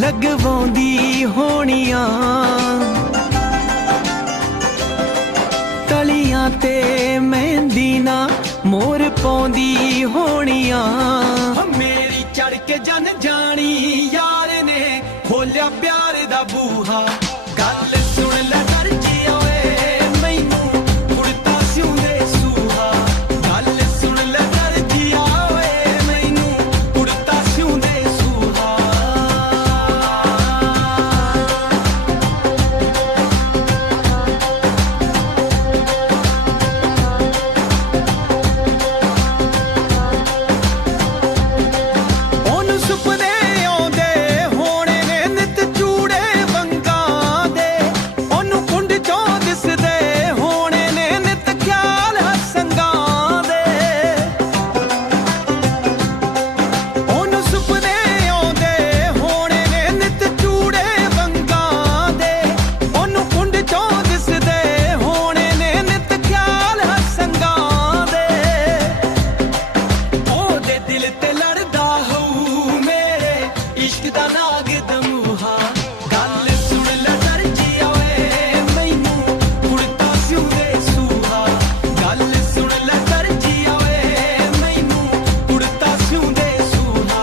लगवाउंदी होनियां तलियां ते मेहंदी ना मोर पाउंदी होनियां। मेरी चढ़ के जन जानी यार ने खोलिया प्यार दा बूहा। गल सुन ले दर्जिया ओए मैनू कुड़ता सिउंदे सूहा। गल सुन ले दर्जिया ओए मैनू कुड़ता सिउंदे सूहा। ओनू सुपने आउंदे होणे ने नित चूड़े वंगां दे। ओनू कुंड चों दिसदे होणे ने नित ख्याल हसंगां दे। ओनू सुपने आउंदे होणे ने नित चूड़े वंगां दे। ओनू कुंड चों दिसदे होणे ने नित ख्याल हसंगां दे। ओदे दिल ते लड़दा होऊ मेरे इश्क दा नाग दमूहा। गल सुन ले दर्जिया ओए मैनू कुड़ता सिउंदे सूहा। गल सुन ले दर्जिया ओए मैनू कुड़ता सिउंदे सूहा।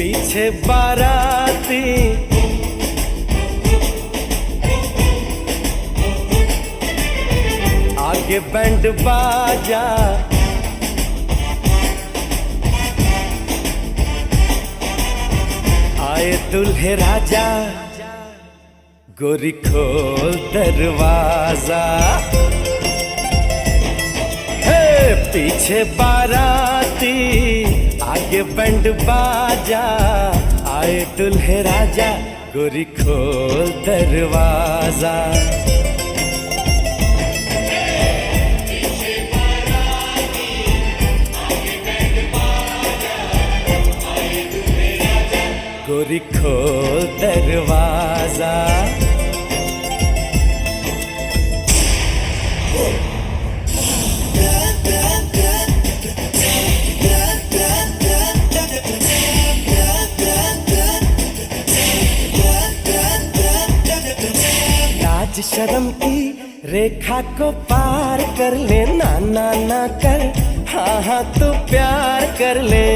पीछे बाराती आगे बैंड बाजा, आए दुल्हे राजा, गोरी खोल दरवाजा। हे पीछे बाराती आगे बैंड बाजा, आए दुल्हे राजा, गोरी खोल दरवाजा। गोरी खोल दरवाजा। लाज शर्म की रेखा को पार कर ले, ना ना ना कर, हाँ हाँ तू प्यार कर ले।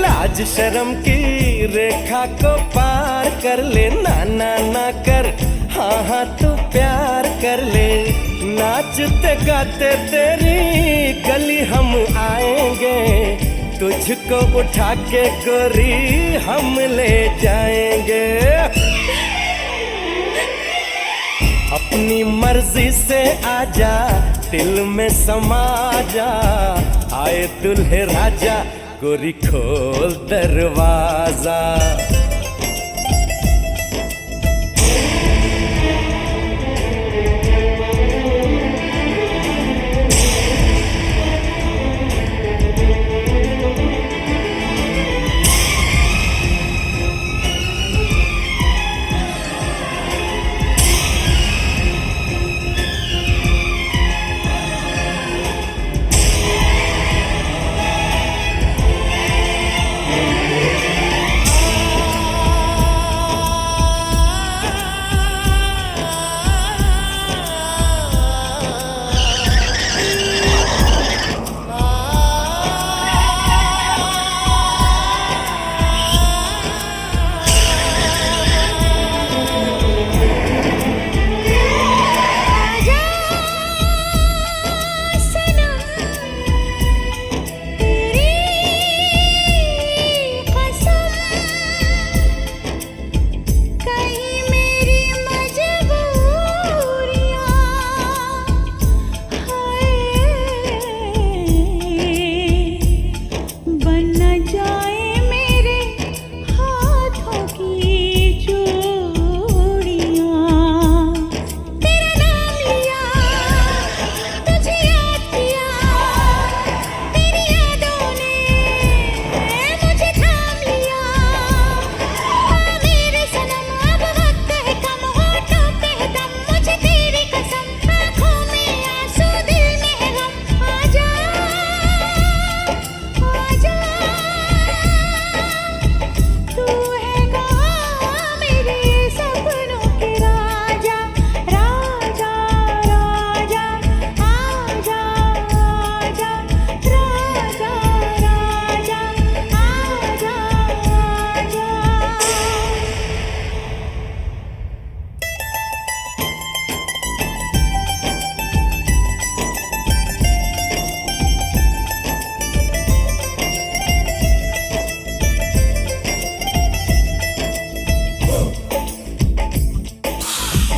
लाज शर्म की रेखा को पार कर ले, ना ना ना कर, हाँ हाँ तू प्यार कर ले। नाचते गाते तेरी गली हम आएंगे, तुझको उठा के गोरी हम ले जाएंगे। अपनी मर्जी से आजा, दिल में समा जा, आए दुल्हे राजा, गोरी खोल दरवाजा।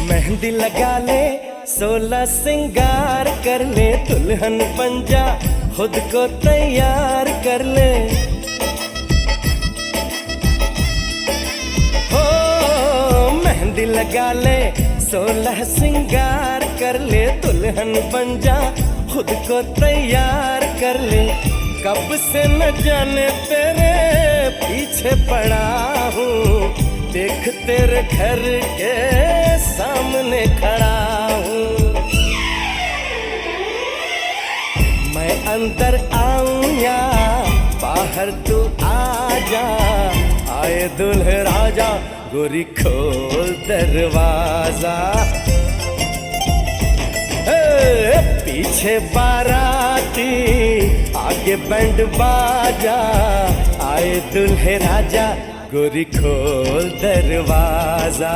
मेहंदी लगा ले, 16 सिंगार कर ले, दुल्हन बन जा, खुद को तैयार कर ले। हो मेहंदी लगा ले, 16 सिंगार कर ले, दुल्हन बन जा, खुद को तैयार कर ले। कब से न जाने तेरे पीछे पड़ा हूँ, देख तेरे घर के सामने खड़ा हूँ। मैं अंदर आऊं या बाहर तू आ जा, आए दुल्हे राजा, गोरी खोल दरवाजा। पीछे बाराती बागे बैंड बाजा, आए दुल्हे राजा, गोरी खोल दरवाजा।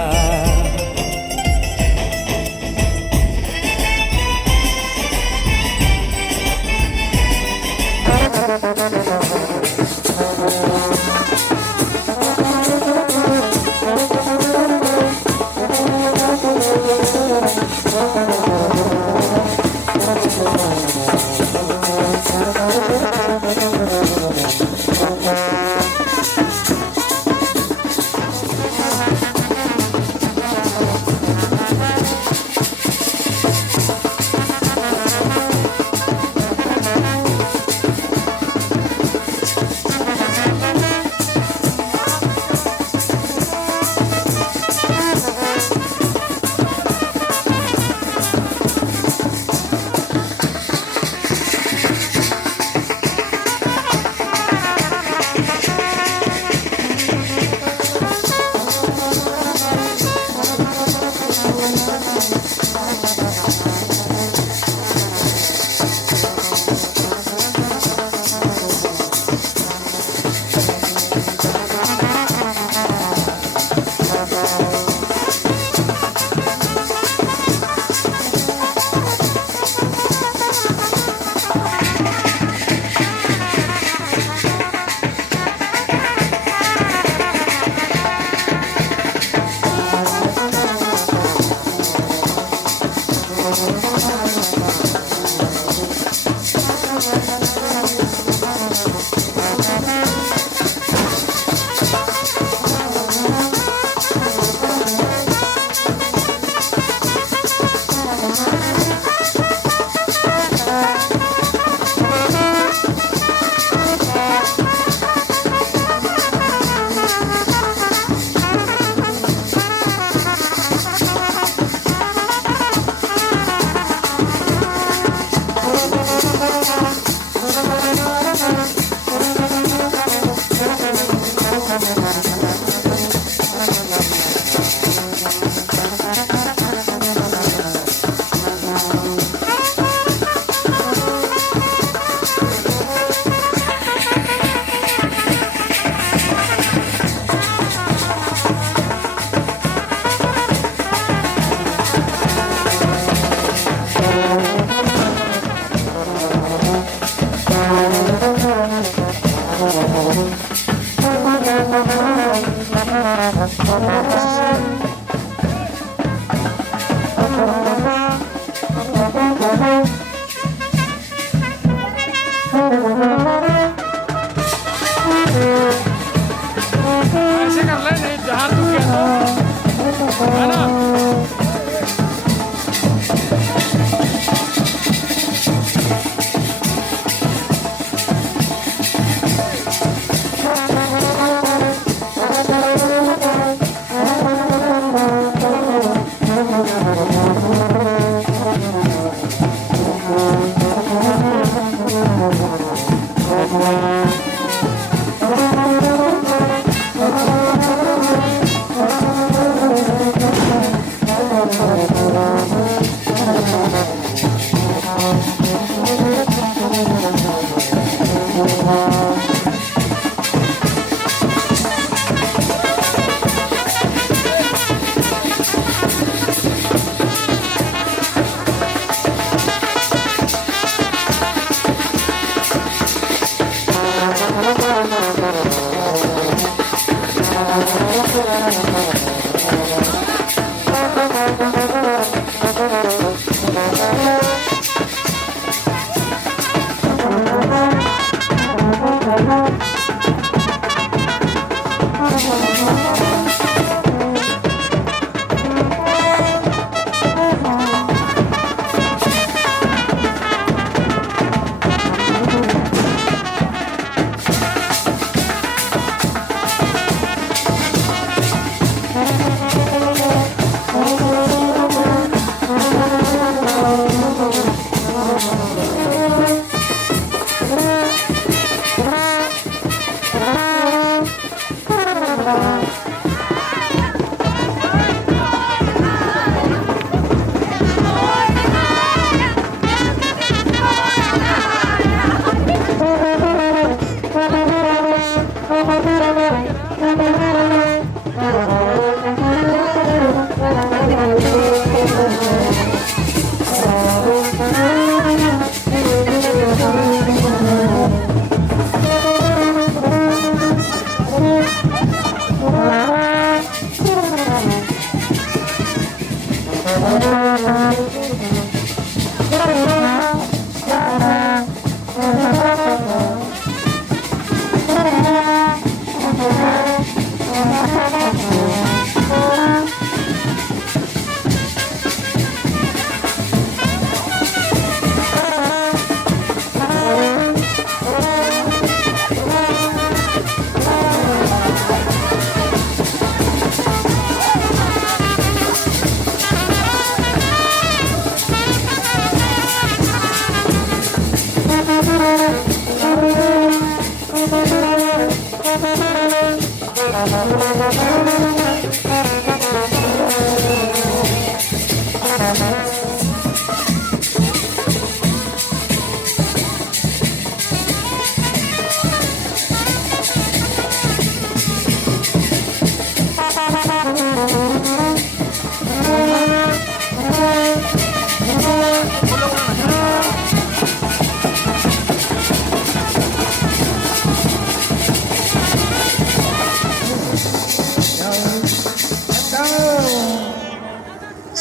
ऐसे कर ले, नहीं जहाँ तू कहता है ना।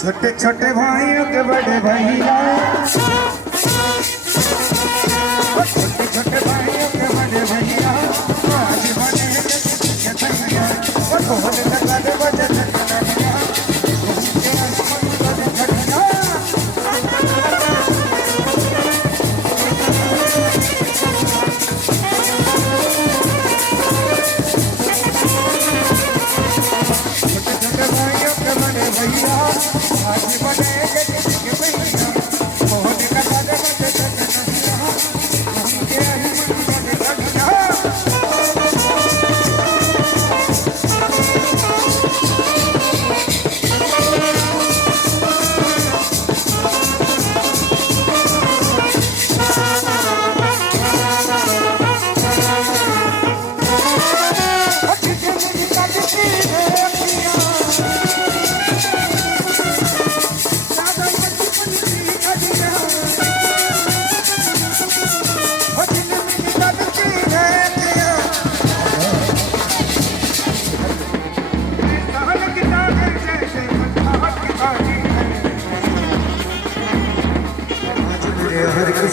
छोटे छोटे भाइयों के बड़े भैया, छोटे छोटे भाइयों के बड़े भैया, आज बने के भैया, और बहुत लगा दे बजे भैया, आज बने के भैया, बहुत लगा दे बजे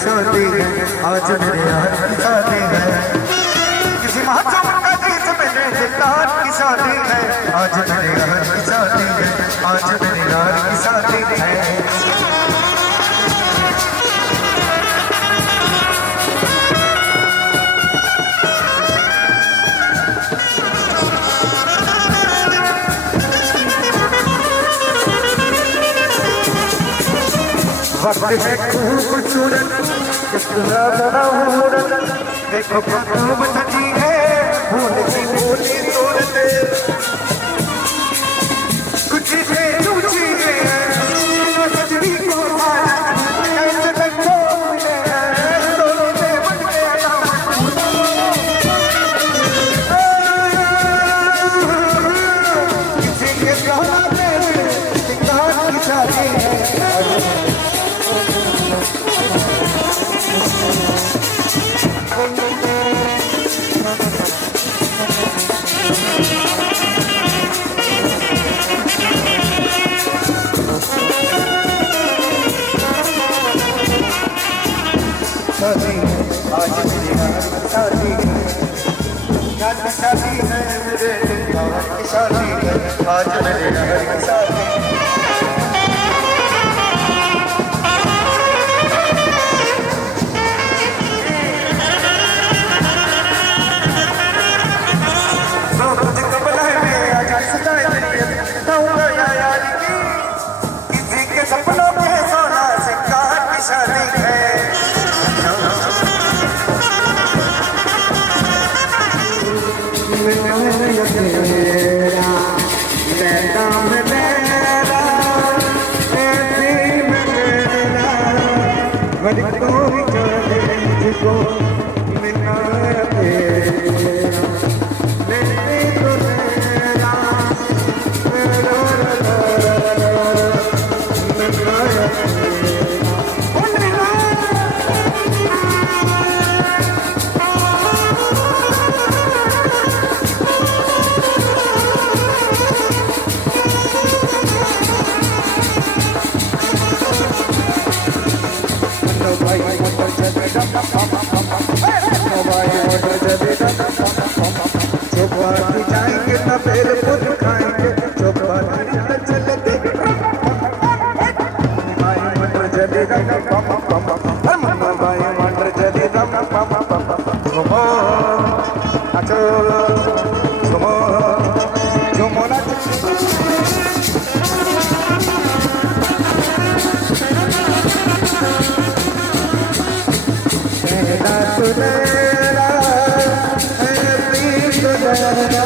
शादी है, आज मेरे हर की शादी है, किसी महात्मा का गीत मेरे दिलदार की शादी है, आज मेरे हर की शादी है, आज मेरे हर की शादी है। वक्त है खूबसूरत, कितना बड़ा मुहूर्त, देखो खूब सजी है फूल की बोली सूरत, कुछ से ऊंची है सजनी को मारा, कैसे बच्चों मिले सोने से बन गया किसी के कहने सिंगार की शादी है। शादी आज मेरी शादी है, शादी है मेरे दिलदार की शादी है, आज मेरे घर की शादी है। किसी के सपनों में सोना सिंगार की शादी है। जाएंगे न फिर खुद खाएंगे चौपाटी चले भाई मटर जली भाई मटर जली झुमो नाचो झुमो झुमो नाचो नैना तो नैना है प्रीत नैना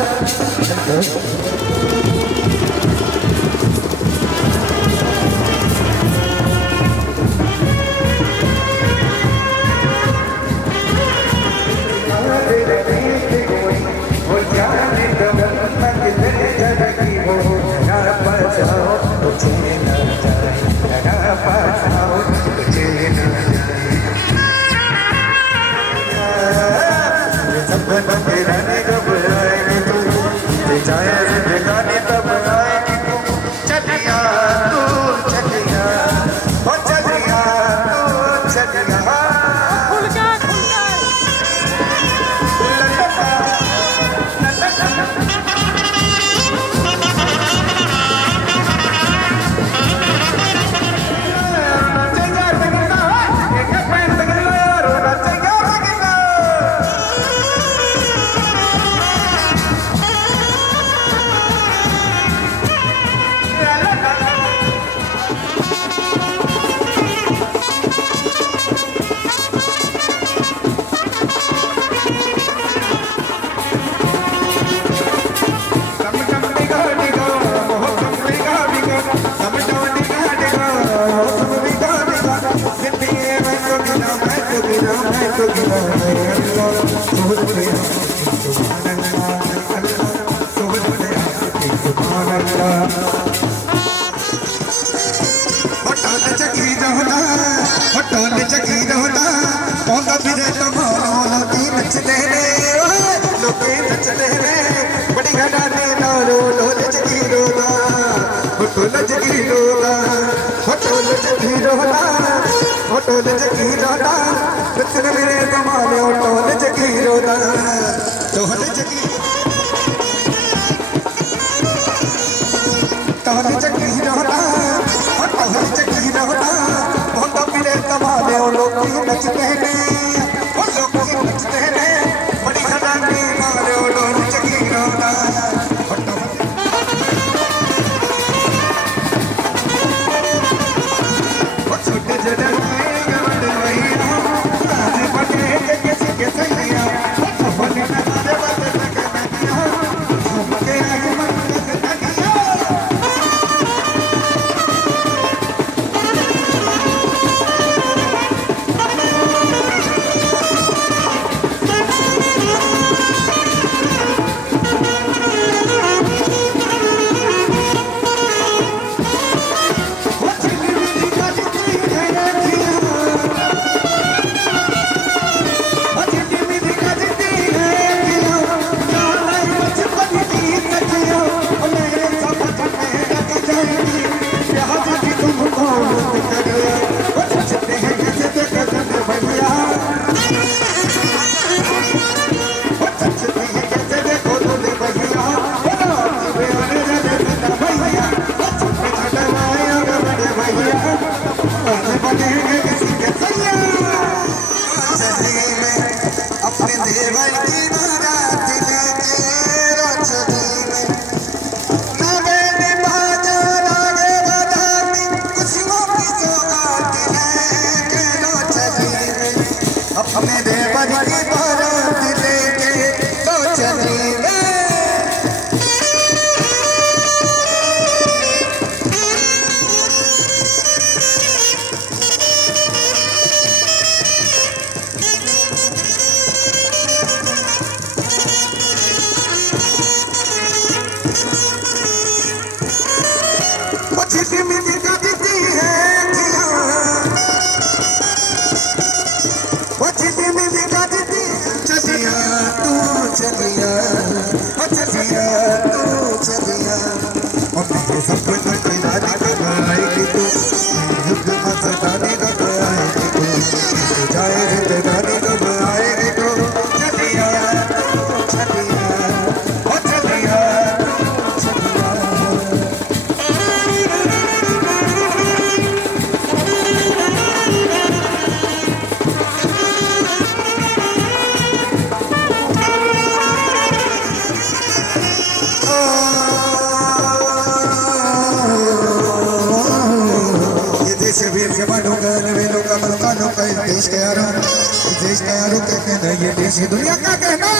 वालों का इस देश का यारों, इस देश का यारों क्या कहना, ये देश है दुनिया का कहना।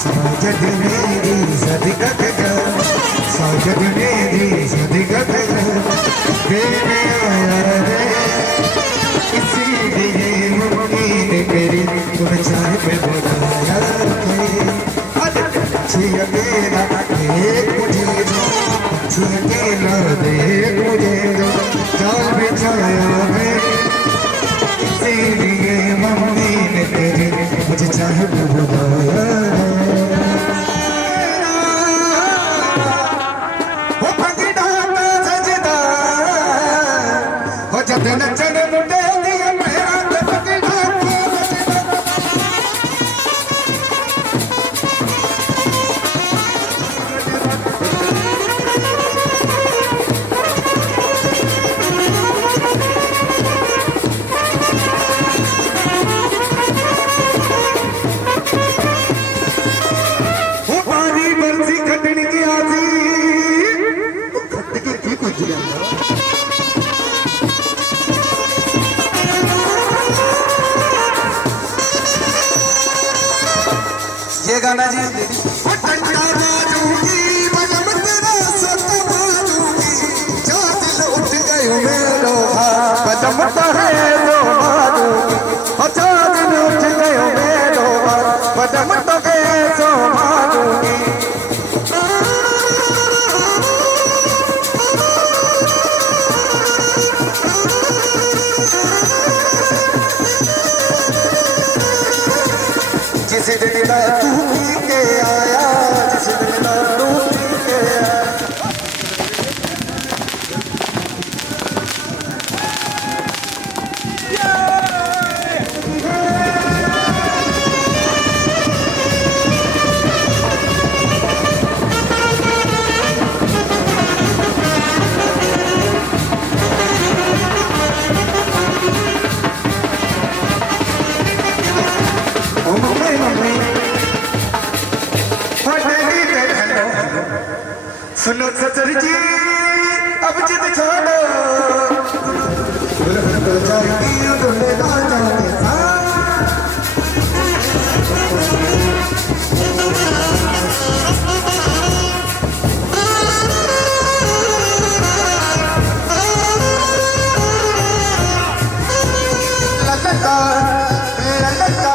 साजद मेरी सदगत कर, साजद मेरी सदगत कर, देने आया रे इसीलिए मुमकिन मेरी तुम चाहे पे बुलाया अच्छी अकेला देख मुझे दो, अच्छी अकेला देख मुझे दो, जाल बिछाया है इसीलिए मुमकिन तेरी मुझे चाहे पे बुलाया। नचन मुंडे दिया मेरा तकड़ा वो पानी बरसी खटन की आसी खट के की कुछ जाता ये गाना जी टंडा बाजूंगी बजम तेरा सत बाजूंगी, जो दिल उठ गयो मेरो बजम तो है जो बाजूंगी, जो दिल उठ गयो मेरो बजम तो है जो बाजूंगी। जिस दिन तू पी के आया, जिस दिन तू पी के आया, सुनो ससुर जी अब जिद छोड़ो, दुल्हन को जाएगी दूल्हा जाने ललका ललका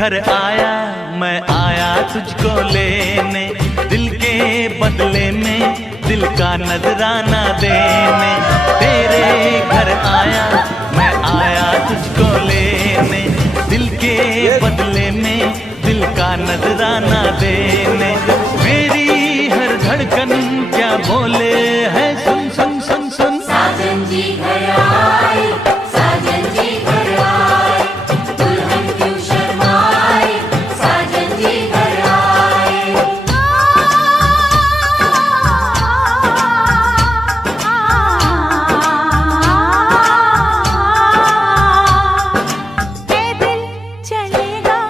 घर आया मैं आया तुझको लेने, दिल के बदले में दिल का नजराना देने। तेरे घर आया मैं आया तुझको लेने, दिल के बदले में दिल का नजराना देने। मेरी हर धड़कन क्या बोले है सुन सुन सुन सुन। साजन जी घर आए, साजन जी घर आए, दुल्हन क्यों शर्माए, साजन जी घर आए। ए दिल चलेगा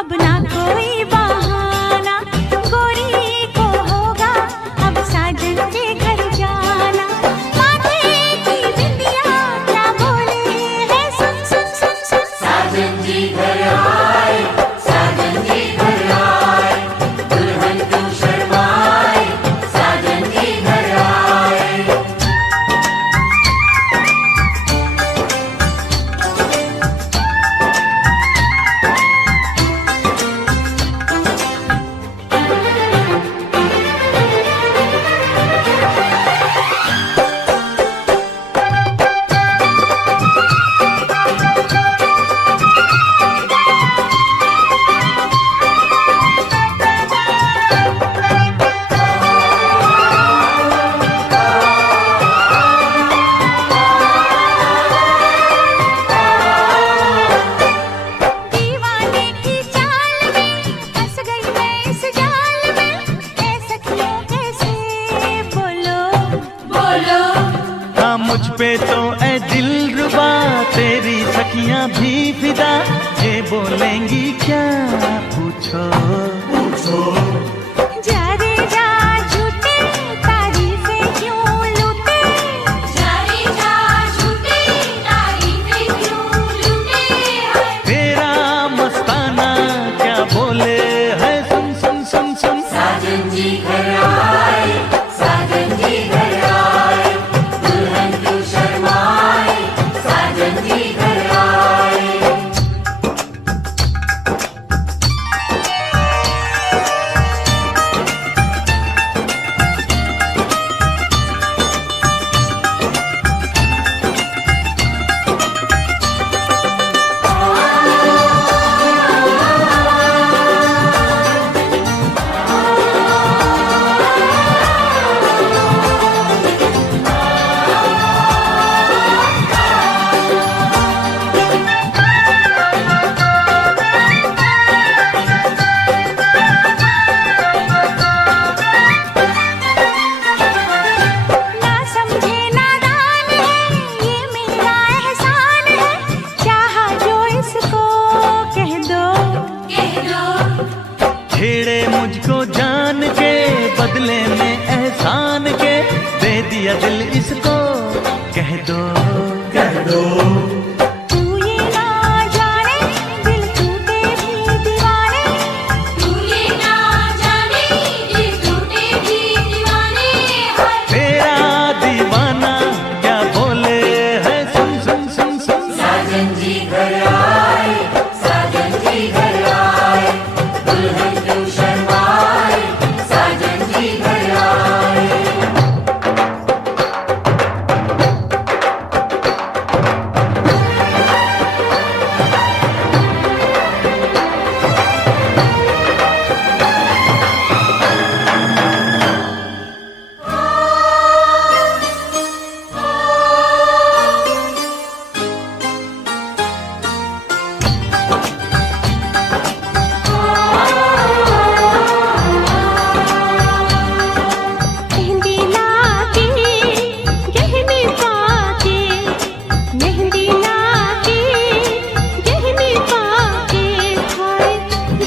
अब ना कोई बहाना, गोरी को होगा अब साजन के घर जाना। माथे की बिंदिया क्या बोले है सुन सुन सुन सुन। साजन जी घर आए, साजन जी घर आए, दुल्हन क्यों शर्माए, साजन जी घर आए। दीवाने की चाल में फंस गई मैं इस जाल में, ए सखियों कैसे बोलो बोलो हाँ मुझ पे तो ए दिलरुबा तेरी सखियां भी फिदा, ये बोलेंगी क्या पूछो। जा रे जा झूठे तारीफे क्यों लूटे, जा रे जा झूठी तारीफें क्यों लूटे हैं। तेरा मस्ताना क्या बोले है सुन सुन सुन सुन। साजन जी घर आए, साजन जी घर आए, दुल्हन क्यों शर्माए, साजन जी घर आए। छेड़े मुझको जान के बदले में एहसान के, दे दिया दिल इसको कह दो तू ये ना जाने दिल टूटे भी दीवाने, तू ये ना जाने दिल टूटे भी दीवाने। हाय तेरा दीवाना क्या बोले है, सुन सुन सुन सुन। साजन जी घर आए, साजन जी घर आए, दुल्हन क्यों शर्माए, साजन जी घर आए। मेहंदी लाके गहने पाके, मेहंदी लाके गहने पाके, हाय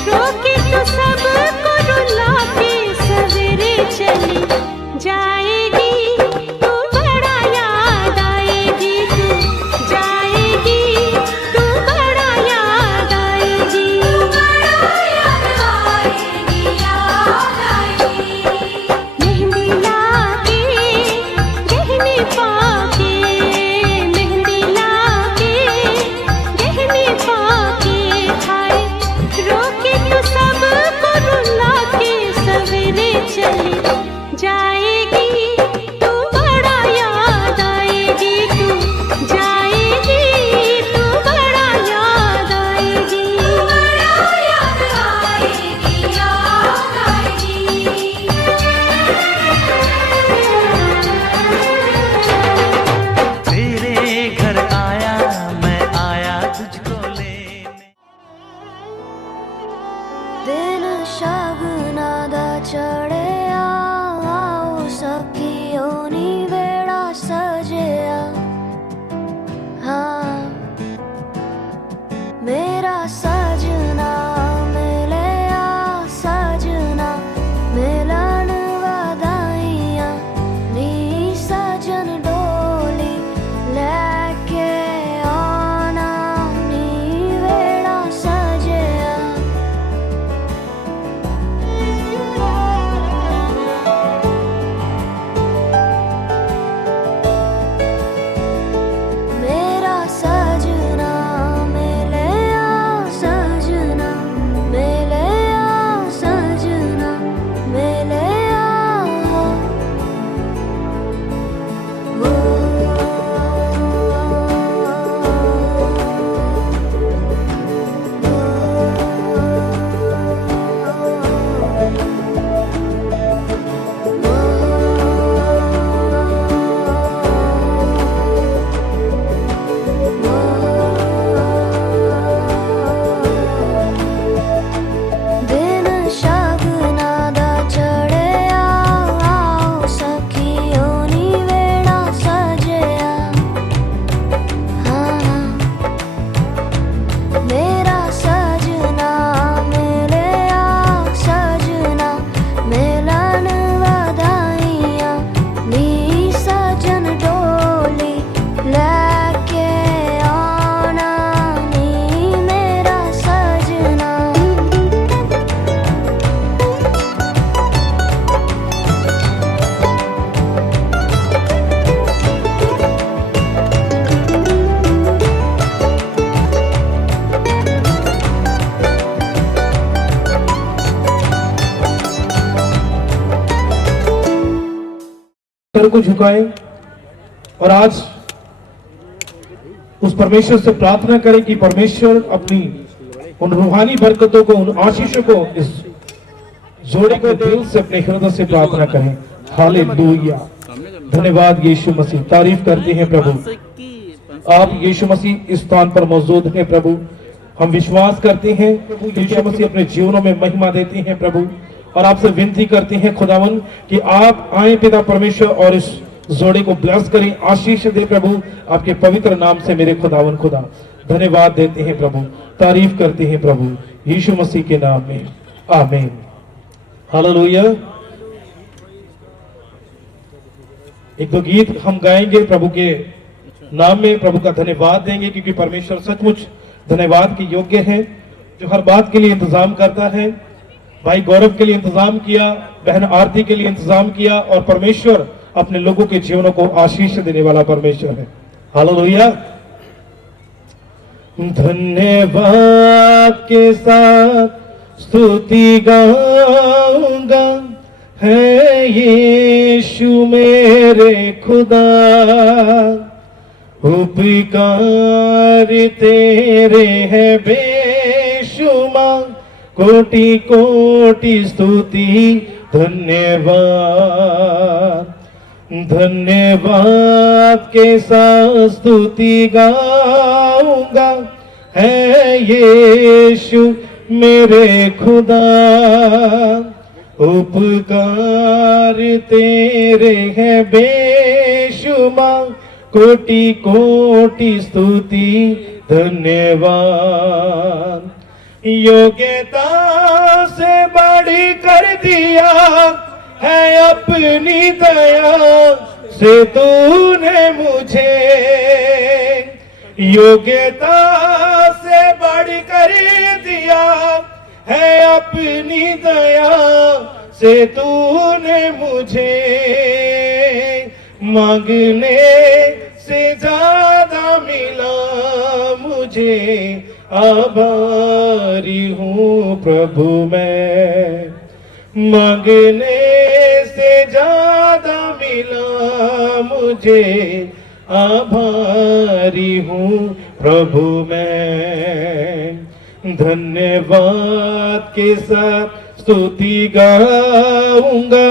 रोके तो सबको रुला के सवेरे चली जाएगी, तू बड़ा याद आएगी, तू जाएगी, तू बड़ा याद आएगी, बड़ा याद आएगी, याद आएगी। मेहंदी लाके गहने पाके, मेहंदी लाके गहने पाके, हाय रोके तो सबको रुला के सवेरे चली जाएगी, तू बड़ा याद आएगी, तू जाएगी, तू बड़ा याद आएगी, बड़ा याद आएगी, याद आएगी। तेरे घर आया मैं आया तुझको लेने। दिन शगुना दा चढ़िया, आओ सखियों नी वेड़ा सजिया। हाँ मेरा सजना मिलिया, सजना मिलन वधाइयां, नी सजन डोली लेके आना, नी वेड़ा सजिया। मेरा सजना मिलिया, सजना मिलिया, सजना मिलिया। दिन शगुना दा चढ़िया, आओ सखियों नी वेड़ा सजिया। हाँ मेरा सजना मिलिया, सजना मिलन वधाइयां, नी सजन डोली लेके आना, नी मेरा सजना। सर को झुकाएं और आज उस परमेश्वर से प्रार्थना करें कि परमेश्वर अपनी उन रूहानी बरकतों को, उन आशीषों को इस जोड़े को दिल से अपने हृदय से प्रार्थना करें। हालेलुया, धन्यवाद यीशु मसीह, तारीफ करते हैं प्रभु। आप यीशु मसीह इस स्थान पर मौजूद हैं प्रभु। हम विश्वास करते हैं यीशु मसीह अपने जीवनों में महिमा देते हैं प्रभु, और आपसे विनती करते हैं खुदावन कि आप आए पिता परमेश्वर और इस जोड़े को ब्लेस करें, आशीष दे प्रभु, आपके पवित्र नाम से मेरे खुदावन खुदा। धन्यवाद देते हैं प्रभु, तारीफ करते हैं प्रभु, यीशु मसीह के नाम में आमीन। हालेलुया। एक दो गीत हम गाएंगे प्रभु के नाम में, प्रभु का धन्यवाद देंगे, क्योंकि परमेश्वर सचमुच धन्यवाद के योग्य है, जो हर बात के लिए इंतजाम करता है। भाई गौरव के लिए इंतजाम किया, बहन आरती के लिए इंतजाम किया, और परमेश्वर अपने लोगों के जीवनों को आशीष देने वाला परमेश्वर है। हालेलुया। धन्यवाद के साथ स्तुति गाऊंगा, है यीशु मेरे खुदा, उपकार तेरे है बेशुमार, कोटि कोटि स्तुति धन्यवाद। धन्यवाद के साथ स्तुति गाऊंगा, है यीशु मेरे खुदा, उपकार तेरे है बेशुमार, कोटि कोटि स्तुति धन्यवाद। योग्यता से बड़ी कर दिया है अपनी दया से तूने मुझे, योग्यता से बड़ी कर दिया है अपनी दया से तूने मुझे, मांगने से ज्यादा मिला मुझे, आभारी हूँ प्रभु मैं, मांगने से ज्यादा मिला मुझे, आभारी हूँ प्रभु मैं। धन्यवाद के साथ स्तुति गाऊंगा,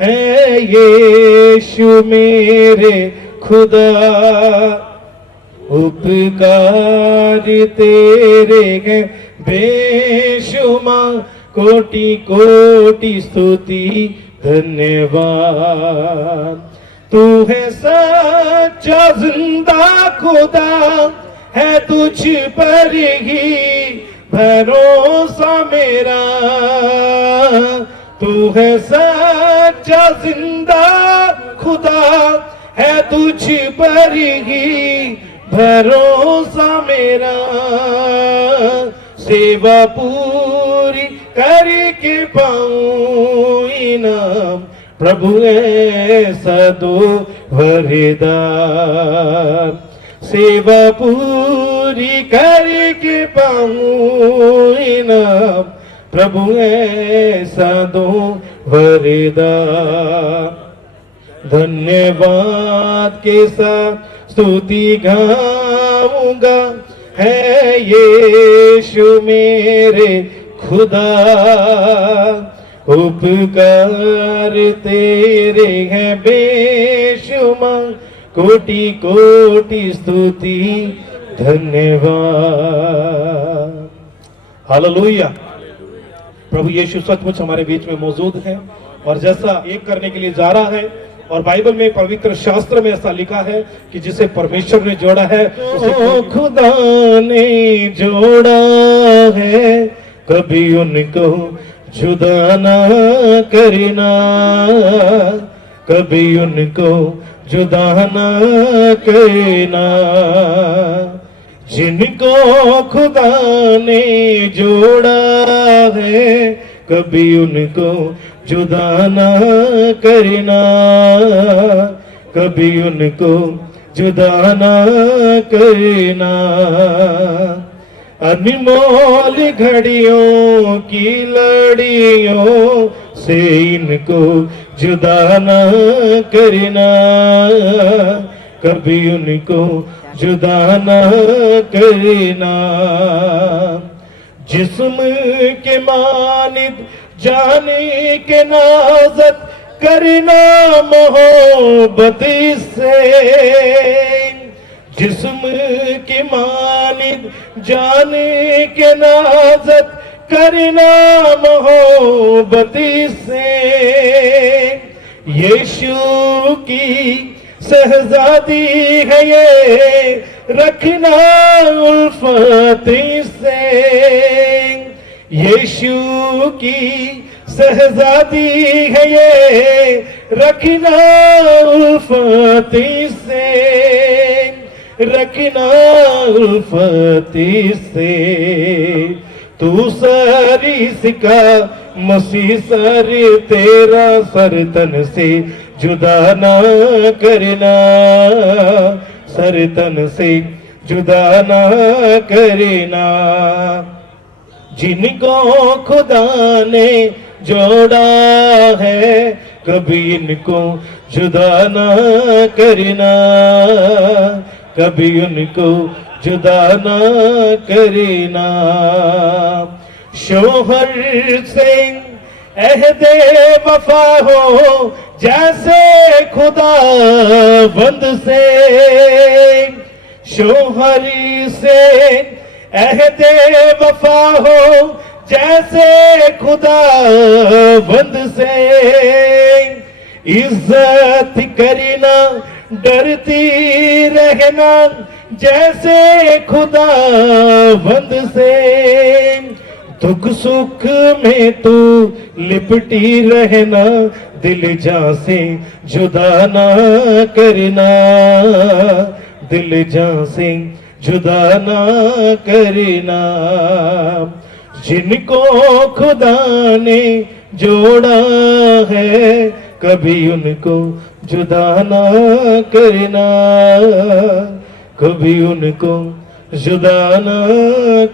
है यीशु मेरे खुदा, उपकार तेरे हैं बेशुमार, कोटि कोटि स्तुति धन्यवाद। तू है सच्चा जिंदा खुदा, है तुझ पर ही भरोसा मेरा, तू है सच्चा जिंदा खुदा, है तुझ पर ही भरोसा मेरा, सेवा पूरी करके पाऊं इनाम, प्रभु ऐसा दो वरदान, सेवा पूरी करके पाऊं इनाम, प्रभु ऐसा दो वरदान। धन्यवाद के साथ स्तुति गाऊंगा, है यीशु मेरे खुदा, उपकार तेरे हैं बेशुमार, कोटि कोटि स्तुति धन्यवाद। हालेलुया। प्रभु यीशु सचमुच हमारे बीच में मौजूद है, और जैसा एक करने के लिए जा रहा है, और बाइबल में पवित्र शास्त्र में ऐसा लिखा है कि जिसे परमेश्वर ने जोड़ा है उसे खुदा ने जोड़ा है, कभी उनको जुदा ना करना, कभी उनको जुदा ना करना। जिनको खुदा ने जोड़ा है, कभी उनको जुदा ना करना, कभी उनको जुदा ना करना। अनमोल घड़ियों की लड़ियों से इनको जुदा ना करना, कभी उनको जुदा ना करना। जिस्म के मानिद जाने के नाजत करना मोहब्बत से, जिस्म की मानिद जाने के नाजत करना मोहब्बत से। यीशु की सहजादी है ये, रखना उल्फत से। यीशु की शहजादी है ये, रखना उल्फती से, रखना उल्फती से। तू सारी सिका मसीह सर तेरा सर तन से जुदा ना करना, सर तन से जुदा ना करना। जिनको खुदा ने जोड़ा है कभी इनको जुदा ना करना, कभी उनको जुदा ना करना। शोहर से अहदे वफा हो जैसे खुदा बंद से, शोहर से अहदे वफा हो जैसे खुदा बंद से। इज्जत करना डरती रहना जैसे खुदा बंद से। दुख सुख में तू लिपटी रहना, दिल जान से जुदा ना करना, दिल जान से जुदा ना करना। जिनको खुदा ने जोड़ा है कभी उनको जुदा ना करना, कभी उनको जुदा ना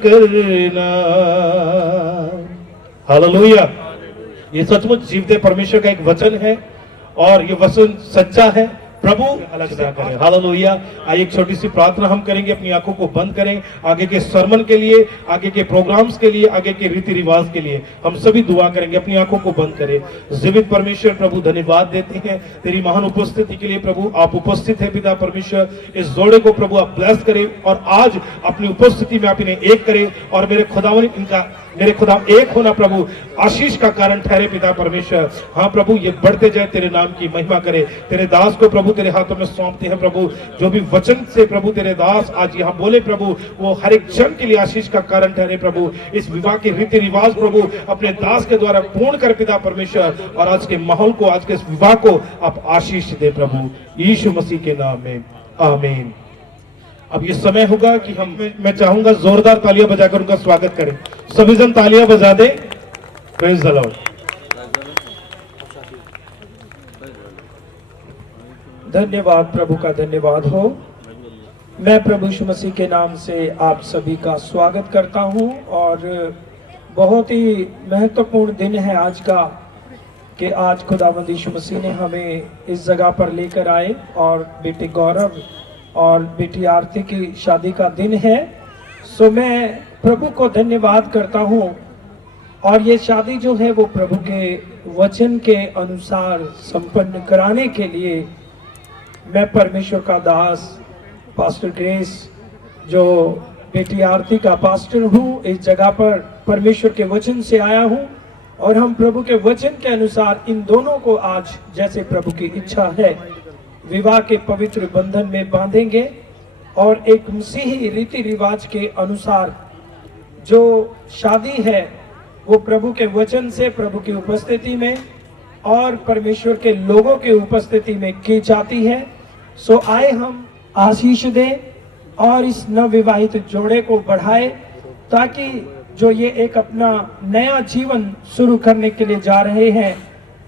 करना। हालेलुया। ये सचमुच जीवते परमेश्वर का एक वचन है और ये वचन सच्चा है। प्रभु अलग करें। हालेलुया। आइए एक छोटी सी प्रार्थना हम करेंगे, अपनी आंखों को बंद करें आगे के सरमन के लिए, आगे के प्रोग्राम्स के लिए, आगे के रीति रिवाज के लिए। हम सभी दुआ करेंगे, अपनी आंखों को बंद करें। जीवित परमेश्वर प्रभु धन्यवाद देते हैं तेरी महान उपस्थिति के लिए। प्रभु आप उपस्थित है पिता परमेश्वर, इस जोड़े को प्रभु आप ब्लेस करें और आज अपनी उपस्थिति में आप इन्हें एक करें और मेरे खुदावन इनका मेरे खुदा एक होना प्रभु आशीष का कारण ठहरे पिता परमेश्वर। हाँ प्रभु ये बढ़ते जाए, तेरे नाम की महिमा करे। तेरे दास को प्रभु तेरे हाथों में सौंपते हैं प्रभु, जो भी वचन से प्रभु तेरे दास आज यहाँ बोले प्रभु वो हर एक जन के लिए आशीष का कारण ठहरे प्रभु। इस विवाह के रीति रिवाज प्रभु अपने दास के द्वारा पूर्ण कर पिता परमेश्वर, और आज के माहौल को, आज के इस विवाह को आप आशीष दे प्रभु, यीशु मसीह के नाम में आमीन। अब ये समय होगा कि मैं चाहूंगा जोरदार तालियां बजाकर उनका स्वागत करें। सभी जन तालियां बजा दें। Praise the Lord. धन्यवाद, प्रभु का धन्यवाद हो। मैं प्रभु यीशु मसीह के नाम से आप सभी का स्वागत करता हूं और बहुत ही महत्वपूर्ण दिन है आज का कि आज खुदावंद यीशु मसीह ने हमें इस जगह पर लेकर आए और बेटे गौरव और बेटी आरती की शादी का दिन है। सो मैं प्रभु को धन्यवाद करता हूं और ये शादी जो है वो प्रभु के वचन के अनुसार संपन्न कराने के लिए मैं परमेश्वर का दास पास्टर ग्रेस, जो बेटी आरती का पास्टर हूँ, इस जगह पर परमेश्वर के वचन से आया हूँ और हम प्रभु के वचन के अनुसार इन दोनों को आज जैसे प्रभु की इच्छा है विवाह के पवित्र बंधन में बांधेंगे और एक मसीही रीति रिवाज के अनुसार जो शादी है वो प्रभु के वचन से, प्रभु की उपस्थिति में और परमेश्वर के लोगों के उपस्थिति में की जाती है। सो आए हम आशीष दें और इस नवविवाहित जोड़े को बढ़ाए ताकि जो ये एक अपना नया जीवन शुरू करने के लिए जा रहे हैं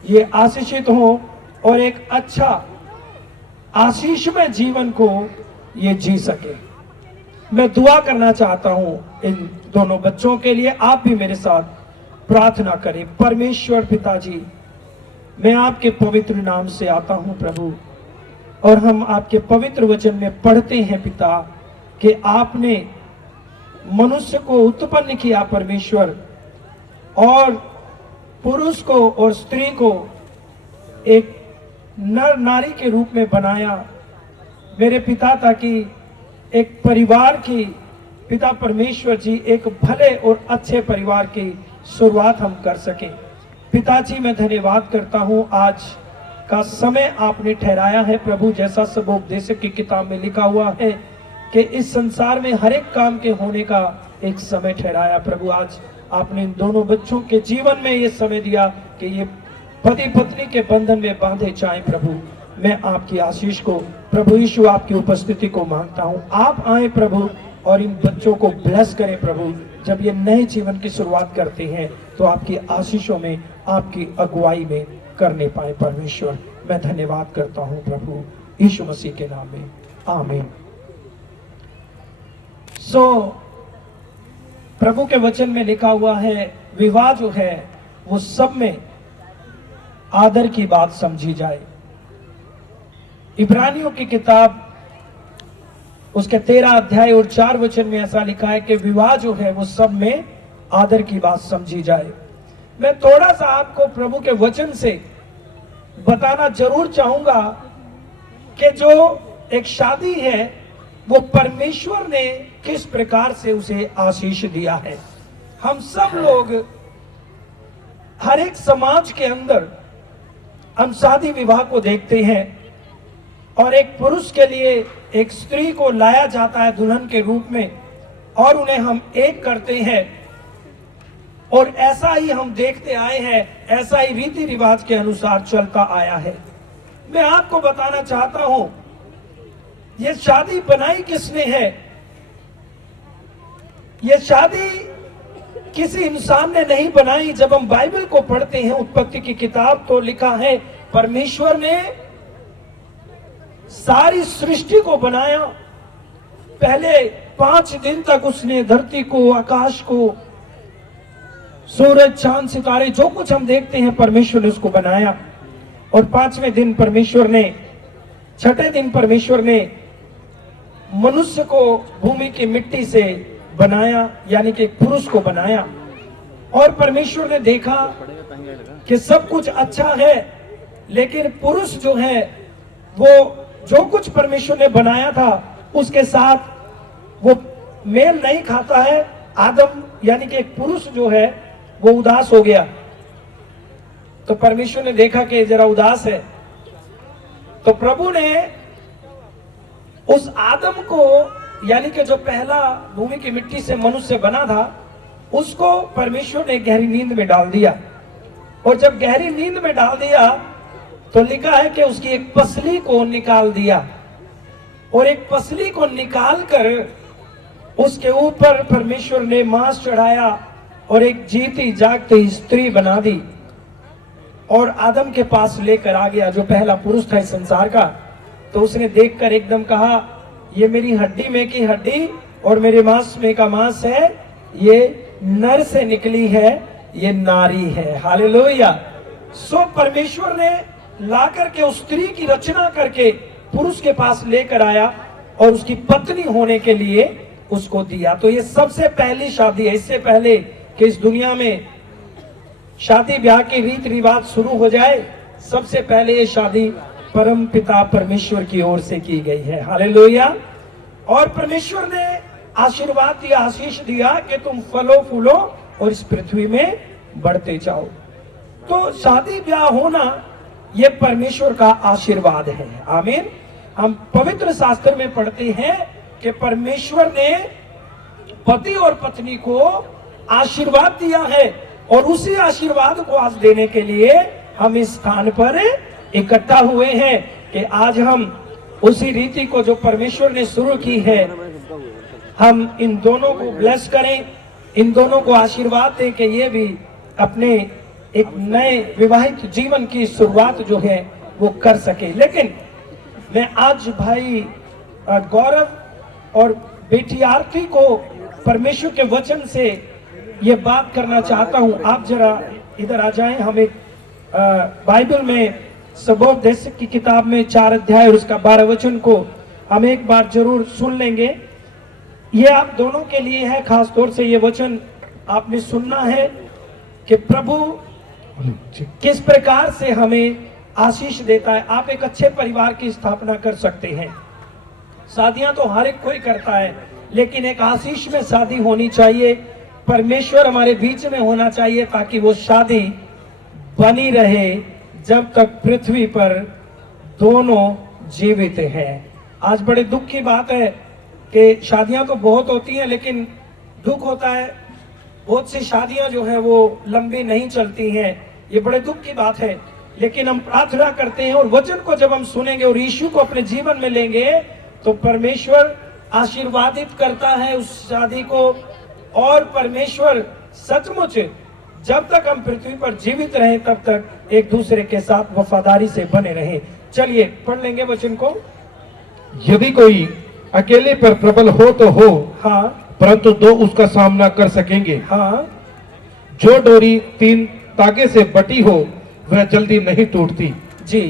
ये आशीषित हो और एक अच्छा आशीषमय जीवन को ये जी सके। मैं दुआ करना चाहता हूं इन दोनों बच्चों के लिए, आप भी मेरे साथ प्रार्थना करें। परमेश्वर पिताजी, मैं आपके पवित्र नाम से आता हूं प्रभु, और हम आपके पवित्र वचन में पढ़ते हैं पिता कि आपने मनुष्य को उत्पन्न किया परमेश्वर, और पुरुष को और स्त्री को एक नर नारी के रूप में बनाया मेरे पिता, ताकि एक परिवार की पिता परमेश्वर जी एक भले और अच्छे परिवार की शुरुआत हम कर सकें। पिताजी मैं धन्यवाद करता हूं, आज का समय आपने ठहराया है प्रभु, जैसा सबोपदेशक की किताब में लिखा हुआ है कि इस संसार में हर एक काम के होने का एक समय ठहराया प्रभु। आज आपने इन दोनों बच्चों के जीवन में ये समय दिया कि ये पति पत्नी के बंधन में बांधे जाएं। प्रभु मैं आपकी आशीष को, प्रभु यीशु आपकी उपस्थिति को मांगता हूं। आप आए प्रभु और इन बच्चों को ब्लेस करें प्रभु। जब ये नए जीवन की शुरुआत करते हैं तो आपकी आशीषों में, आपकी अगुवाई में करने पाए परमेश्वर। मैं धन्यवाद करता हूं प्रभु यीशु मसीह के नाम में, आमीन। प्रभु के वचन में लिखा हुआ है विवाह जो है वो सब में आदर की बात समझी जाए। इब्रानियों की किताब उसके 13 अध्याय और 4 वचन में ऐसा लिखा है कि विवाह जो है वो सब में आदर की बात समझी जाए। मैं थोड़ा सा आपको प्रभु के वचन से बताना जरूर चाहूंगा कि जो एक शादी है वो परमेश्वर ने किस प्रकार से उसे आशीष दिया है। हम सब लोग, हर एक समाज के अंदर हम शादी विवाह को देखते हैं और एक पुरुष के लिए एक स्त्री को लाया जाता है दुल्हन के रूप में और उन्हें हम एक करते हैं और ऐसा ही हम देखते आए हैं, ऐसा ही रीति रिवाज के अनुसार चलता आया है। मैं आपको बताना चाहता हूं ये शादी बनाई किसने है। ये शादी किसी इंसान ने नहीं बनाई। जब हम बाइबल को पढ़ते हैं, उत्पत्ति की किताब, तो लिखा है परमेश्वर ने सारी सृष्टि को बनाया। पहले 5 दिन तक उसने धरती को, आकाश को, सूरज, चांद, सितारे, जो कुछ हम देखते हैं परमेश्वर ने उसको बनाया। और 5वें दिन परमेश्वर ने, 6ठे दिन परमेश्वर ने मनुष्य को भूमि की मिट्टी से बनाया, यानी कि एक पुरुष को बनाया। और परमेश्वर ने देखा कि सब कुछ अच्छा है, लेकिन पुरुष जो है वो जो कुछ परमेश्वर ने बनाया था उसके साथ वो मेल नहीं खाता है। आदम यानी कि एक पुरुष जो है वो उदास हो गया। तो परमेश्वर ने देखा कि जरा उदास है, तो प्रभु ने उस आदम को, यानी कि जो पहला भूमि की मिट्टी से मनुष्य बना था, उसको परमेश्वर ने गहरी नींद में डाल दिया। और जब गहरी नींद में डाल दिया तो लिखा है कि उसकी एक पसली को निकाल दिया और एक पसली को निकाल कर उसके ऊपर परमेश्वर ने मांस चढ़ाया और एक जीती जागती स्त्री बना दी और आदम के पास लेकर आ गया, जो पहला पुरुष था इस संसार का। तो उसने देखकर एकदम कहा, ये मेरी हड्डी में की हड्डी और मेरे मांस में का मांस है, ये नर से निकली है, ये नारी है। हालेलुया। सो परमेश्वर ने ला करके उस स्त्री की रचना करके पुरुष के पास लेकर आया और उसकी पत्नी होने के लिए उसको दिया। तो ये सबसे पहली शादी है। इससे पहले कि इस दुनिया में शादी ब्याह की रीत रिवाज शुरू हो जाए, सबसे पहले ये शादी परम पिता परमेश्वर की ओर से की गई है। हालेलुया। और परमेश्वर ने आशीर्वाद दिया, आशीष दिया कि तुम फलो फूलो और इस पृथ्वी में बढ़ते जाओ। तो शादी ब्याह होना ये परमेश्वर का आशीर्वाद है। आमीन। हम पवित्र शास्त्र में पढ़ते हैं कि परमेश्वर ने पति और पत्नी को आशीर्वाद दिया है और उसी आशीर्वाद को आज देने के लिए हम इस स्थान पर इकट्ठा हुए हैं कि आज हम उसी रीति को जो परमेश्वर ने शुरू की है, हम इन दोनों को ब्लेस करें, इन दोनों को आशीर्वाद दें कि ये भी अपने एक नए विवाहित जीवन की शुरुआत जो है वो कर सके। लेकिन मैं आज भाई गौरव और बेटी आरती को परमेश्वर के वचन से ये बात करना चाहता हूं। आप जरा इधर आ जाएं। हम एक बाइबल में सबोपदेश की किताब में 4 अध्याय और उसका 12 वचन को हम एक बार जरूर सुन लेंगे। ये आप दोनों के लिए है, खास तौर से ये वचन आपने सुनना है कि प्रभु किस प्रकार से हमें आशीष देता है। आप एक अच्छे परिवार की स्थापना कर सकते हैं। शादियां तो हर एक कोई करता है, लेकिन एक आशीष में शादी होनी चाहिए। परमेश्वर हमारे बीच में होना चाहिए ताकि वो शादी बनी रहे जब तक पृथ्वी पर दोनों जीवित हैं। आज बड़े दुख की बात है कि शादियां तो बहुत होती हैं, लेकिन दुख होता है बहुत सी शादियां जो है वो लंबी नहीं चलती हैं, ये बड़े दुख की बात है। लेकिन हम प्रार्थना करते हैं और वचन को जब हम सुनेंगे और यीशु को अपने जीवन में लेंगे तो परमेश्वर आशीर्वादित करता है उस शादी को, और परमेश्वर सचमुच जब तक हम पृथ्वी पर जीवित रहें तब तक एक दूसरे के साथ वफादारी से बने रहें। चलिए पढ़ लेंगे वचन को। यदि कोई अकेले पर प्रबल हो तो हो, हाँ परंतु दो उसका सामना कर सकेंगे। हाँ जो डोरी 3 तागे से बटी हो वह जल्दी नहीं टूटती। जी,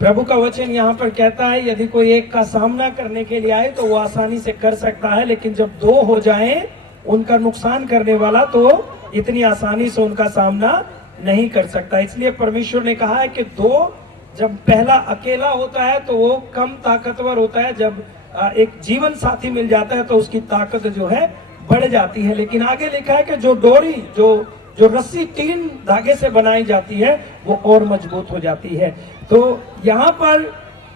प्रभु का वचन यहाँ पर कहता है यदि कोई एक का सामना करने के लिए आए तो वो आसानी से कर सकता है, लेकिन जब 2 हो जाएं उनका नुकसान करने वाला तो इतनी आसानी से उनका सामना नहीं कर सकता। इसलिए परमेश्वर ने कहा है कि 2, जब पहला अकेला होता है तो वो कम ताकतवर होता है, जब एक जीवन साथी मिल जाता है तो उसकी ताकत जो है बढ़ जाती है। लेकिन आगे लिखा है कि जो डोरी जो रस्सी 3 धागे से बनाई जाती है वो और मजबूत हो जाती है। तो यहाँ पर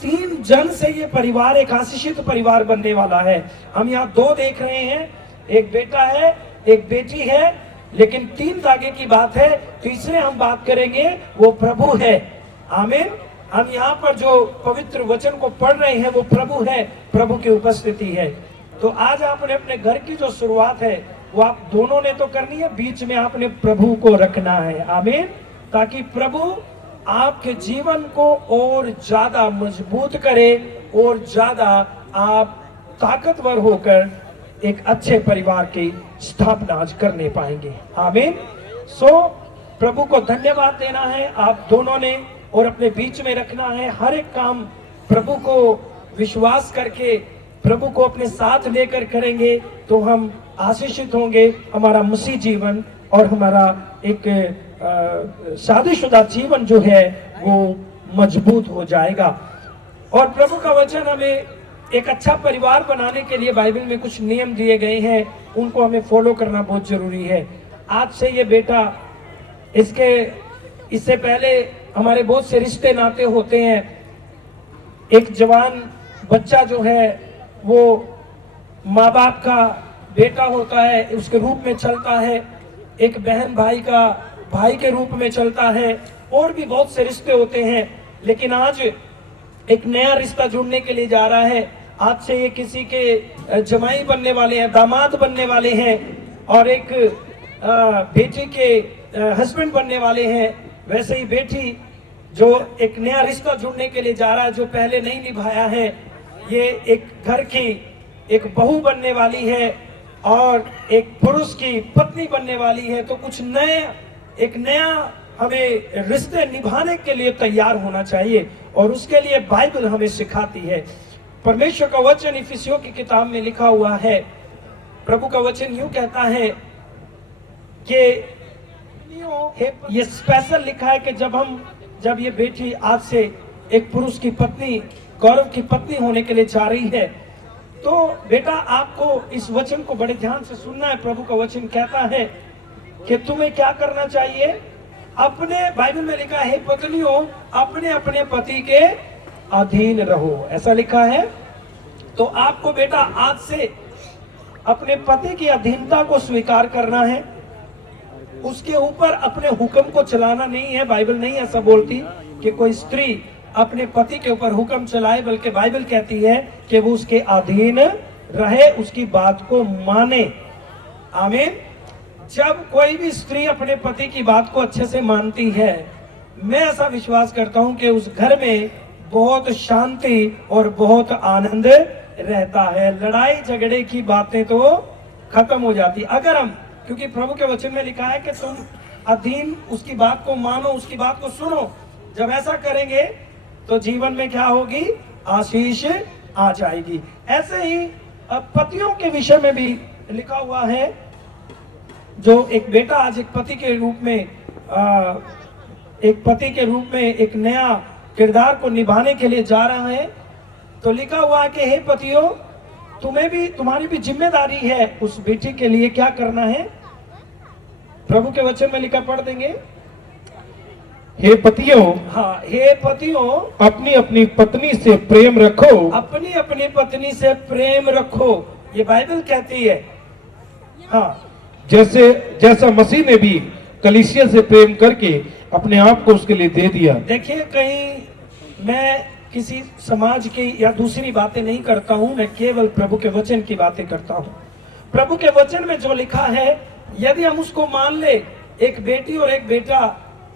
3 जन से ये परिवार एक आशीषित परिवार बनने वाला है। हम यहाँ 2 देख रहे हैं, एक बेटा है एक बेटी है, लेकिन 3 धागे की बात है। तीसरे हम बात करेंगे वो प्रभु है। आमीन। हम यहाँ पर जो पवित्र वचन को पढ़ रहे हैं वो प्रभु है, प्रभु की उपस्थिति है। तो आज आपने अपने घर की जो शुरुआत है वो आप दोनों ने तो करनी है, बीच में आपने प्रभु को रखना है। आमीन। ताकि प्रभु आपके जीवन को और ज्यादा मजबूत करे और ज्यादा आप ताकतवर होकर एक अच्छे परिवार की स्थापना आज करने पाएंगे। आमीन। सो प्रभु को धन्यवाद देना है आप दोनों ने और अपने बीच में रखना है। हर एक काम प्रभु को विश्वास करके प्रभु को अपने साथ लेकर करेंगे तो हम आशीषित होंगे। हमारा मसीह जीवन और हमारा एक शादीशुदा जीवन जो है वो मजबूत हो जाएगा। और प्रभु का वचन हमें एक अच्छा परिवार बनाने के लिए बाइबल में कुछ नियम दिए गए हैं, उनको हमें फॉलो करना बहुत जरूरी है। आज से ये बेटा, इससे पहले हमारे बहुत से रिश्ते नाते होते हैं। एक जवान बच्चा जो है वो माँ बाप का बेटा होता है, उसके रूप में चलता है। एक बहन भाई का भाई के रूप में चलता है, और भी बहुत से रिश्ते होते हैं। लेकिन आज एक नया रिश्ता जुड़ने के लिए जा रहा है। आज से ये किसी के जमाई बनने वाले हैं, दामाद बनने वाले हैं, और एक बेटी के हस्बैंड बनने वाले हैं। वैसे ही बेटी जो एक नया रिश्ता जुड़ने के लिए जा रहा है, जो पहले नहीं निभाया है, ये एक घर की एक बहू बनने वाली है और एक पुरुष की पत्नी बनने वाली है। तो कुछ एक नया हमें रिश्ते निभाने के लिए तैयार होना चाहिए, और उसके लिए बाइबल हमें सिखाती है। परमेश्वर का वचन इफिसियों की किताब में लिखा हुआ है। प्रभु का वचन यूं कहता है कि ये स्पेशल लिखा है कि जब ये बेटी आज से एक पुरुष की पत्नी, गौरव की पत्नी होने के लिए जा रही है, तो बेटा आपको इस वचन को बड़े ध्यान से सुनना है। प्रभु का वचन कहता है कि तुम्हें क्या करना चाहिए। अपने बाइबल में लिखा है पत्नियों अपने अपने पति के अधीन रहो, ऐसा लिखा है। तो आपको बेटा आज से अपने पति की अधीनता को स्वीकार करना है, उसके ऊपर अपने हुक्म को चलाना नहीं है। बाइबल नहीं ऐसा बोलती कि कोई स्त्री अपने पति के ऊपर हुक्म चलाए, बल्कि बाइबल कहती है कि वो उसके अधीन रहे, उसकी बात को माने। आमीन। जब कोई भी स्त्री अपने पति की बात को अच्छे से मानती है, मैं ऐसा विश्वास करता हूं कि उस घर में बहुत शांति और बहुत आनंद रहता है। लड़ाई झगड़े की बातें तो खत्म हो जाती अगर हम, क्योंकि प्रभु के वचन में लिखा है कि तुम अधीन उसकी बात को मानो, उसकी बात को सुनो। जब ऐसा करेंगे तो जीवन में क्या होगी, आशीष आ जाएगी। ऐसे ही पतियों के विषय में भी लिखा हुआ है। जो एक बेटा आज एक पति के रूप में एक नया किरदार को निभाने के लिए जा रहा है, तो लिखा हुआ है कि हे पतियों, तुम्हारी भी जिम्मेदारी है उस बेटी के लिए क्या करना है। प्रभु के वचन में लिखा, पढ़ देंगे। हे पतियों, हाँ, हे पतियों अपनी अपनी पत्नी से प्रेम रखो। अपनी अपनी पत्नी से प्रेम रखो, ये बाइबल कहती है। हाँ, जैसा मसीह ने भी कलीसिया से प्रेम करके अपने आप को उसके लिए दे दिया। देखिए, कहीं मैं किसी समाज की या दूसरी बातें नहीं करता हूं, मैं केवल प्रभु के वचन की बातें करता हूं। प्रभु के वचन में जो लिखा है, यदि हम उसको मान ले, एक बेटी और एक बेटा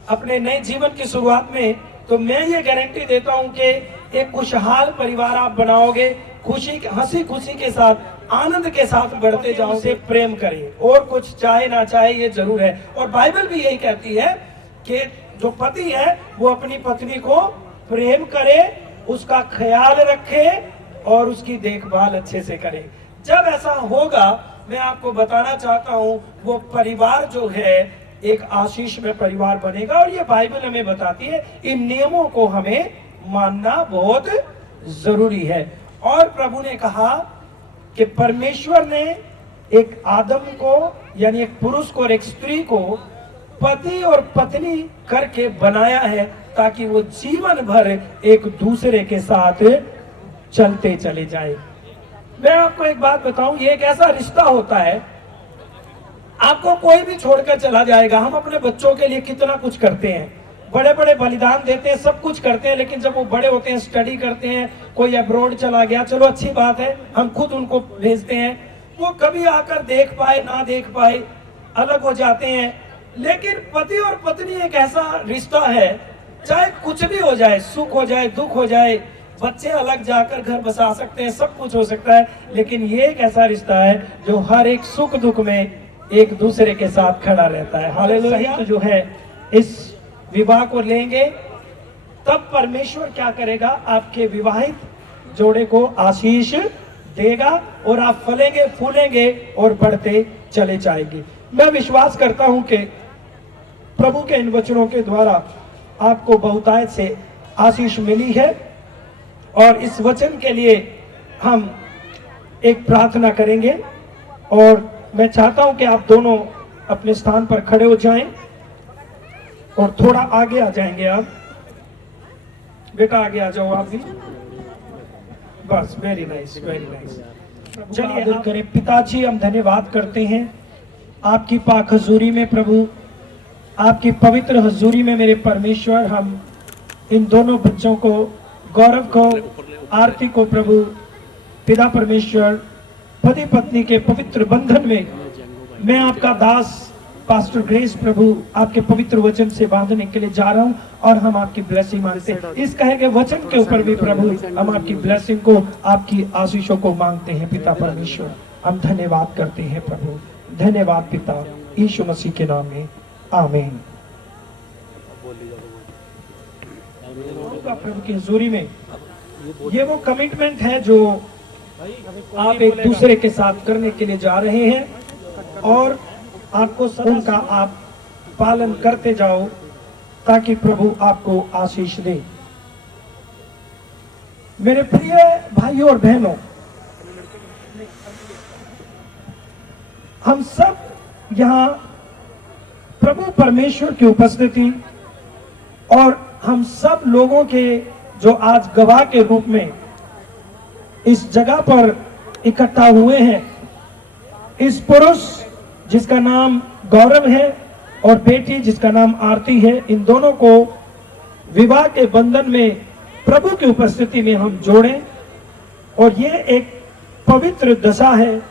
अपने नए जीवन की शुरुआत में, तो मैं ये गारंटी देता हूं कि एक खुशहाल परिवार आप बनाओगे, खुशी हंसी खुशी के साथ, आनंद के साथ बढ़ते जाओ, से प्रेम करें, और कुछ चाहे ना चाहे ये जरूर है। और बाइबल भी यही कहती है कि जो पति है वो अपनी पत्नी को प्रेम करे, उसका ख्याल रखे और उसकी देखभाल अच्छे से करे। जब ऐसा होगा, मैं आपको बताना चाहता हूं, वो परिवार जो है एक आशीष में परिवार बनेगा। और ये बाइबल हमें बताती है, इन नियमों को हमें मानना बहुत जरूरी है। और प्रभु ने कहा कि परमेश्वर ने एक आदम को, यानी एक पुरुष को और एक स्त्री को पति और पत्नी करके बनाया है, ताकि वो जीवन भर एक दूसरे के साथ चलते चले जाए। मैं आपको एक बात बताऊं, ये एक ऐसा रिश्ता होता है, आपको कोई भी छोड़कर चला जाएगा। हम अपने बच्चों के लिए कितना कुछ करते हैं, बड़े बड़े बलिदान देते हैं, सब कुछ करते हैं, लेकिन जब वो बड़े होते हैं, स्टडी करते हैं, कोई अब्रॉड चला गया, चलो अच्छी बात है, हम खुद उनको भेजते हैं, वो कभी आकर देख पाए ना देख पाए, अलग हो जाते हैं। लेकिन पति और पत्नी एक ऐसा रिश्ता है, चाहे कुछ भी हो जाए, सुख हो जाए, दुख हो जाए, बच्चे अलग जाकर घर बसा सकते हैं, सब कुछ हो सकता है, लेकिन ये एक ऐसा रिश्ता है जो हर एक सुख दुख में एक दूसरे के साथ खड़ा रहता है। हालेलुया। तो जो है इस विवाह को लेंगे, तब परमेश्वर क्या करेगा, आपके विवाहित जोड़े को आशीष देगा और आप फलेंगे फूलेंगे और बढ़ते चले जाएंगे। मैं विश्वास करता हूं कि प्रभु के इन वचनों के द्वारा आपको बहुतायत से आशीष मिली है। और इस वचन के लिए हम एक प्रार्थना करेंगे, और मैं चाहता हूं कि आप दोनों अपने स्थान पर खड़े हो जाएं और थोड़ा आगे आ जाएंगे। आप बेटा आगे आ जाओ, आप भी बस। Very nice, very nice. चलिए आदर करें। पिताजी, हम धन्यवाद करते हैं आपकी पाक हजूरी में प्रभु, आपकी पवित्र हजूरी में मेरे परमेश्वर, हम इन दोनों बच्चों को, गौरव को, आरती को प्रभु पिता परमेश्वर, पति पत्नी के पवित्र बंधन में मैं आपका दास पास्टर ग्रेस प्रभु आपके पवित्र वचन से बांधने के लिए जा रहा हूं, और हम आपकी ब्लेसिंग मांगते हैं। इस कहे के वचन के ऊपर भी प्रभु हम आपकी ब्लेसिंग को, आपकी आशीषों को मांगते हैं। पिता परमेश्वर, हम धन्यवाद करते हैं प्रभु। धन्यवाद पिता, यीशु मसीह के नाम में, आमीन। प्रभु की हजूरी में ये वो कमिटमेंट है जो आप एक दूसरे के साथ करने के लिए जा रहे हैं, और आपको उनका आप पालन करते जाओ, ताकि प्रभु आपको आशीष दे। मेरे प्रिय भाइयों और बहनों, हम सब यहाँ प्रभु परमेश्वर की उपस्थिति, और हम सब लोगों के जो आज गवाह के रूप में इस जगह पर इकट्ठा हुए हैं, इस पुरुष जिसका नाम गौरव है और बेटी जिसका नाम आरती है, इन दोनों को विवाह के बंधन में प्रभु की उपस्थिति में हम जोड़ें। और ये एक पवित्र दशा है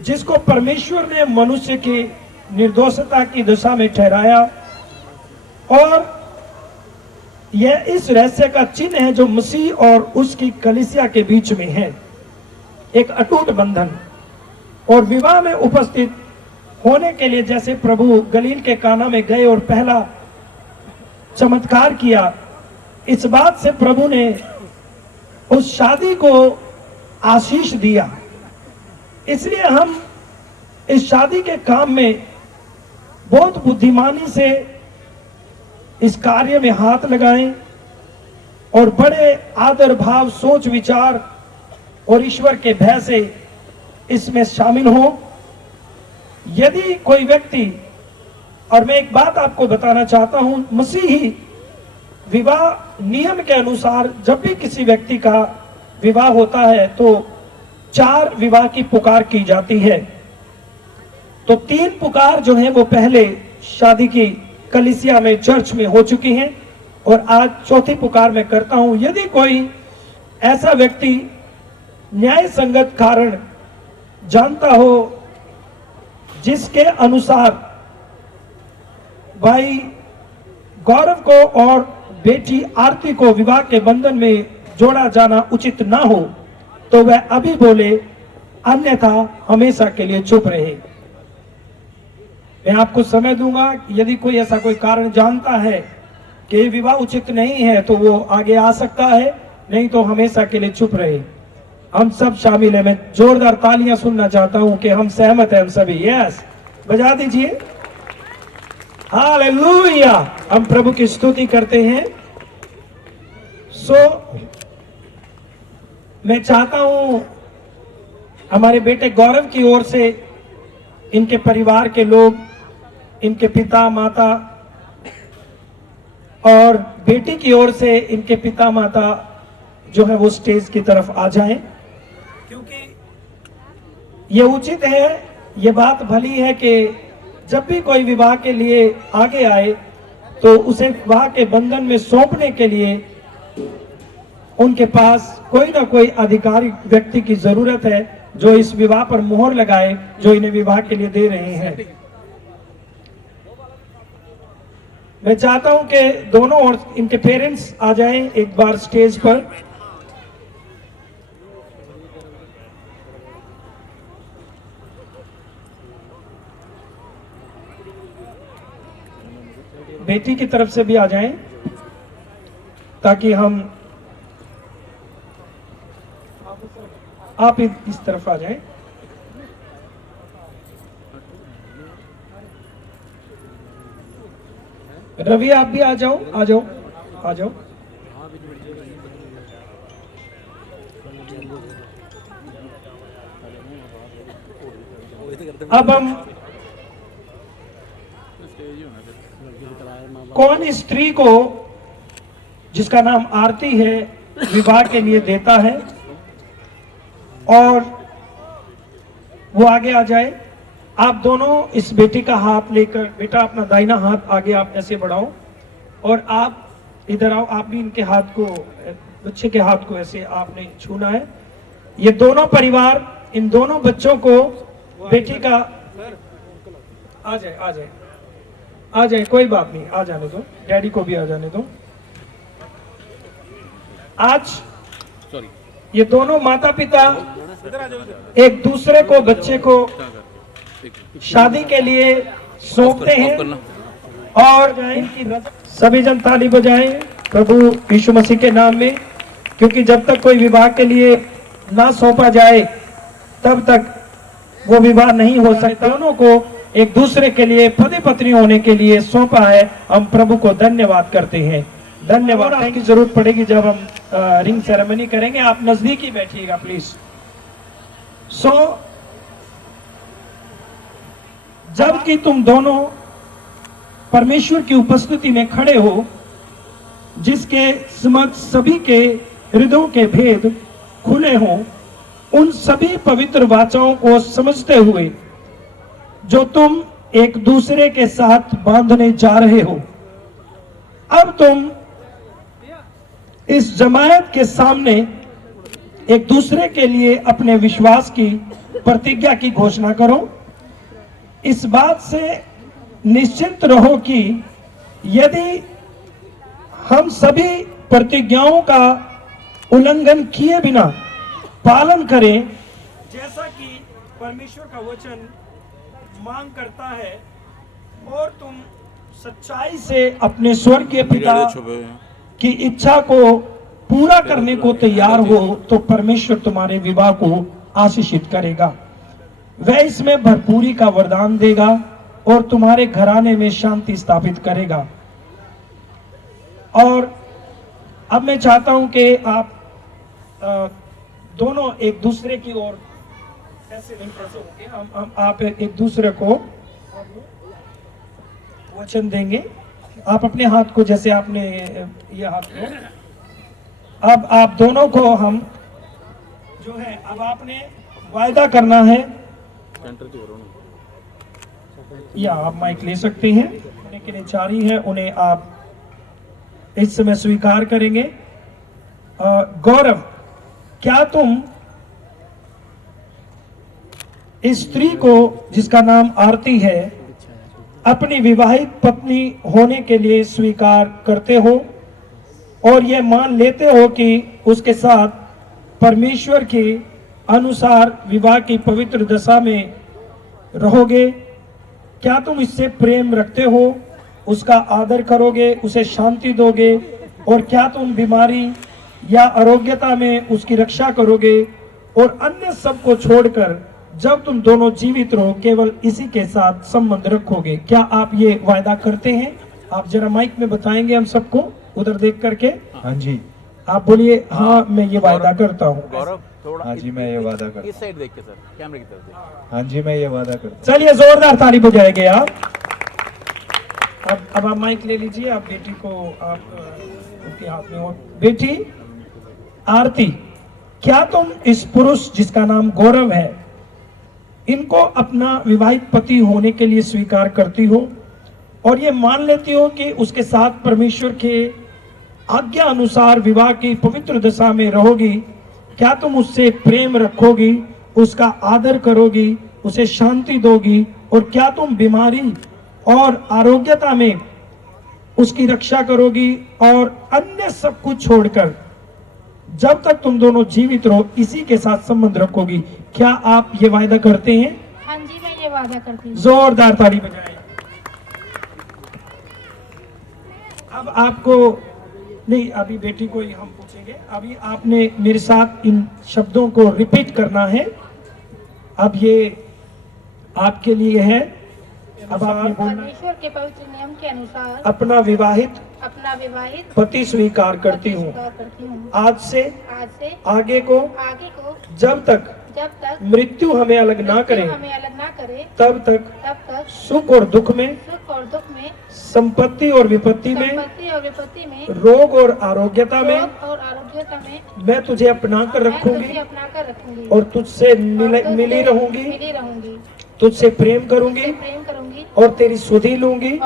जिसको परमेश्वर ने मनुष्य की निर्दोषता की दशा में ठहराया, और यह इस रहस्य का चिन्ह है जो मसीह और उसकी कलीसिया के बीच में है, एक अटूट बंधन। और विवाह में उपस्थित होने के लिए जैसे प्रभु गलील के काना में गए और पहला चमत्कार किया, इस बात से प्रभु ने उस शादी को आशीष दिया। इसलिए हम इस शादी के काम में बहुत बुद्धिमानी से इस कार्य में हाथ लगाएं, और बड़े आदर भाव, सोच विचार और ईश्वर के भय से इसमें शामिल हो। यदि कोई व्यक्ति, और मैं एक बात आपको बताना चाहता हूं, मसीही विवाह नियम के अनुसार जब भी किसी व्यक्ति का विवाह होता है तो 4 विवाह की पुकार की जाती है। तो 3 पुकार जो है वो पहले शादी की कलीसिया में चर्च में हो चुकी हैं और आज चौथी पुकार मैं करता हूं। यदि कोई ऐसा व्यक्ति न्याय संगत कारण जानता हो जिसके अनुसार भाई गौरव को और बेटी आरती को विवाह के बंधन में जोड़ा जाना उचित ना हो तो वह अभी बोले, अन्यथा हमेशा के लिए चुप रहे। मैं आपको समय दूंगा, यदि कोई ऐसा कोई कारण जानता है कि विवाह उचित नहीं है तो वो आगे आ सकता है, नहीं तो हमेशा के लिए चुप रहे। हम सब शामिल हैं। मैं जोरदार तालियां सुनना चाहता हूं कि हम सहमत हैं हम सभी। यस, बजा दीजिए। हालेलुया, हम प्रभु की स्तुति करते हैं। मैं चाहता हूं हमारे बेटे गौरव की ओर से इनके परिवार के लोग, इनके पिता माता, और बेटी की ओर से इनके पिता माता जो है वो स्टेज की तरफ आ जाएं, क्योंकि ये उचित है। ये बात भली है कि जब भी कोई विवाह के लिए आगे आए तो उसे विवाह के बंधन में सौंपने के लिए उनके पास कोई ना कोई अधिकारी व्यक्ति की जरूरत है जो इस विवाह पर मोहर लगाए जो इन्हें विवाह के लिए दे रहे हैं। मैं चाहता हूं कि दोनों और इनके पेरेंट्स आ जाएं एक बार स्टेज पर। बेटी की तरफ से भी आ जाएं ताकि हम, आप इस तरफ आ जाएं। रवि आप भी आ जाओ, आ जाओ, आ जाओ। अब हम कौन स्त्री को जिसका नाम आरती है विवाह के लिए देता है, और वो आगे आ जाए। आप दोनों इस बेटी का हाथ लेकर, बेटा अपना दाहिना हाथ आगे आप ऐसे बढ़ाओ और आप इधर आओ। आप भी इनके हाथ को, बच्चे के हाथ को ऐसे आपने छूना है। ये दोनों परिवार इन दोनों बच्चों को बेटी का, आ जाए, आ जाए, आ जाए, कोई बात नहीं, आ जाने दो, डैडी को भी आ जाने दो। आज ये दोनों माता पिता एक दूसरे को, बच्चे को शादी के लिए सौंपते हैं और इनकी सभी जन ताली बजाएं प्रभु यीशु मसीह के नाम में, क्योंकि जब तक कोई विवाह के लिए ना सौंपा जाए तब तक वो विवाह नहीं हो सकता। दोनों को एक दूसरे के लिए पति पत्नी होने के लिए सौंपा है। हम प्रभु को धन्यवाद करते हैं। धन्यवाद। आपकी जरूरत पड़ेगी जब हम रिंग सेरेमनी करेंगे। आप नजदीक ही बैठिएगा प्लीज। जबकि तुम दोनों परमेश्वर की उपस्थिति में खड़े हो, जिसके समक्ष सभी के हृदयों के भेद खुले हों, उन सभी पवित्र वाचाओं को समझते हुए जो तुम एक दूसरे के साथ बांधने जा रहे हो, अब तुम इस जमायत के सामने एक दूसरे के लिए अपने विश्वास की प्रतिज्ञा की घोषणा करो। इस बात से निश्चिंत रहो कि यदि हम सभी प्रतिज्ञाओं का उल्लंघन किए बिना पालन करें, जैसा कि परमेश्वर का वचन मांग करता है, और तुम सच्चाई से अपने स्वर्गीय पिता की इच्छा को पूरा करने को तैयार हो, तो परमेश्वर तुम्हारे विवाह को आशीषित करेगा। वह इसमें भरपूरी का वरदान देगा और तुम्हारे घराने में शांति स्थापित करेगा। और अब मैं चाहता हूं कि आप दोनों एक दूसरे की ओर ऐसे नहीं कैसे होंगे, आप एक दूसरे को वचन देंगे। आप अपने हाथ को, जैसे आपने ये हाथ को, अब आप दोनों को हम जो है, अब आपने वायदा करना है या आप माइक ले सकते हैं। उन्हें के लिए जारी है, उन्हें आप इस समय स्वीकार करेंगे। गौरव, क्या तुम इस स्त्री को जिसका नाम आरती है अपनी विवाहित पत्नी होने के लिए स्वीकार करते हो और यह मान लेते हो कि उसके साथ परमेश्वर के अनुसार विवाह की पवित्र दशा में रहोगे? क्या तुम इससे प्रेम रखते हो, उसका आदर करोगे, उसे शांति दोगे और क्या तुम बीमारी या आरोग्यता में उसकी रक्षा करोगे और अन्य सब को छोड़कर जब तुम दोनों जीवित रहो केवल इसी के साथ संबंध रखोगे? क्या आप ये वायदा करते हैं? आप जरा माइक में बताएंगे हम सबको उधर देख करके। हाँ जी। आप बोलिए हाँ मैं ये वायदा करता हूँ। गौरव थोड़ा, हाँ जी मैं ये वादा करता हूँ। इस साइड देख के सर, कैमरे की तरफ देख। हाँ जी मैं ये वादा करता हूँ। चलिए जोरदार ताली बजाएंगे आप। अब आप माइक ले लीजिए, आप बेटी को आप उनके हाथ में हो। बेटी आरती, क्या तुम इस पुरुष जिसका नाम गौरव है इनको अपना विवाहित पति होने के लिए स्वीकार करती हो और ये मान लेती हो कि उसके साथ परमेश्वर के आज्ञा अनुसार विवाह की पवित्र दशा में रहोगी? क्या तुम उससे प्रेम रखोगी, उसका आदर करोगी, उसे शांति दोगी और क्या तुम बीमारी और आरोग्यता में उसकी रक्षा करोगी और अन्य सब कुछ छोड़कर जब तक तुम दोनों जीवित रहो इसी के साथ संबंध रखोगी? क्या आप ये वायदा करते हैं? हाँ जी मैं ये वादा करती हूँ। जोरदार ताली बजाएं। अब आपको नहीं, अभी बेटी को ही हम पूछेंगे। अभी आपने मेरे साथ इन शब्दों को रिपीट करना है। अब ये आपके लिए है। अब आपने बोलना, परमेश्वर के पवित्र नियम के अनुसार अपना विवाहित पति स्वीकार करती हूँ। आज से आगे को जब तक मृत्यु हमें अलग ना करे तब तक सुख और दुख में, संपत्ति और विपत्ति में, रोग और आरोग्यता में मैं तुझे अपना कर रखूंगी और तुझसे मिली रहूंगी, तुझसे प्रेम करूंगी और तेरी सुधि लूंगी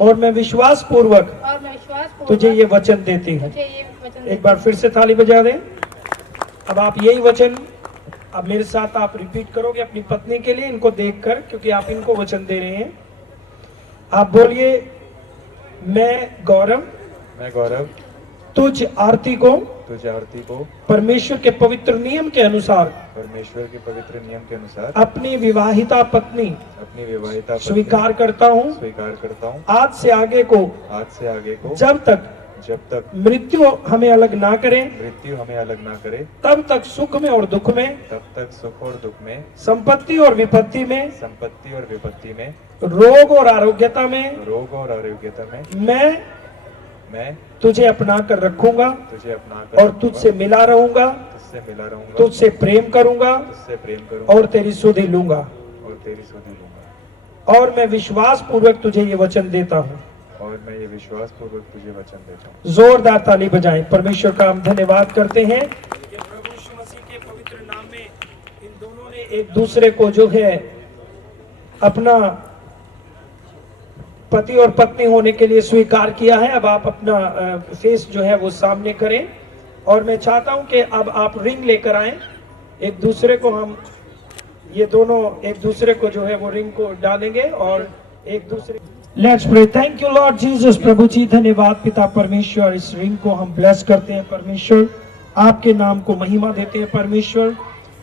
और मैं विश्वास पूर्वक तुझे ये वचन देती हूँ। एक बार फिर से ताली बजा दें। अब आप यही वचन अब मेरे साथ आप रिपीट करोगे अपनी पत्नी के लिए, इनको देखकर, क्योंकि आप इनको वचन दे रहे हैं। आप बोलिए, मैं गौरव तुझ आरती को परमेश्वर के पवित्र नियम के अनुसार अपनी विवाहिता पत्नी स्वीकार करता हूँ। आज से आगे को जब तक मृत्यु हमें अलग ना करे तब तक सुख में और दुख में, संपत्ति और विपत्ति में, रोग और आरोग्यता में मैं तुझे अपना कर रखूंगा और तुझसे मिला रहूंगा, तुझसे प्रेम करूंगा और तेरी सुधि लूंगा और मैं विश्वास पूर्वक तुझे ये वचन देता हूँ। जोरदार ताली बजाएं। परमेश्वर का हम धन्यवाद करते हैं। प्रभु यीशु मसीह के पवित्र नाम में इन दोनों ने एक दूसरे को जो है अपना पति और पत्नी होने के लिए स्वीकार किया है। अब आप अपना फेस जो है वो सामने करें और मैं चाहता हूं कि अब आप रिंग लेकर आएं। एक दूसरे को हम ये दोनों एक दूसरे को जो है वो रिंग को डालेंगे और एक दूसरे। Let's pray. Thank you lord Jesus. प्रभु जी धन्यवाद पिता परमेश्वर, इस रिंग को हम ब्लेस करते हैं परमेश्वर, आपके नाम को महिमा देते हैं परमेश्वर।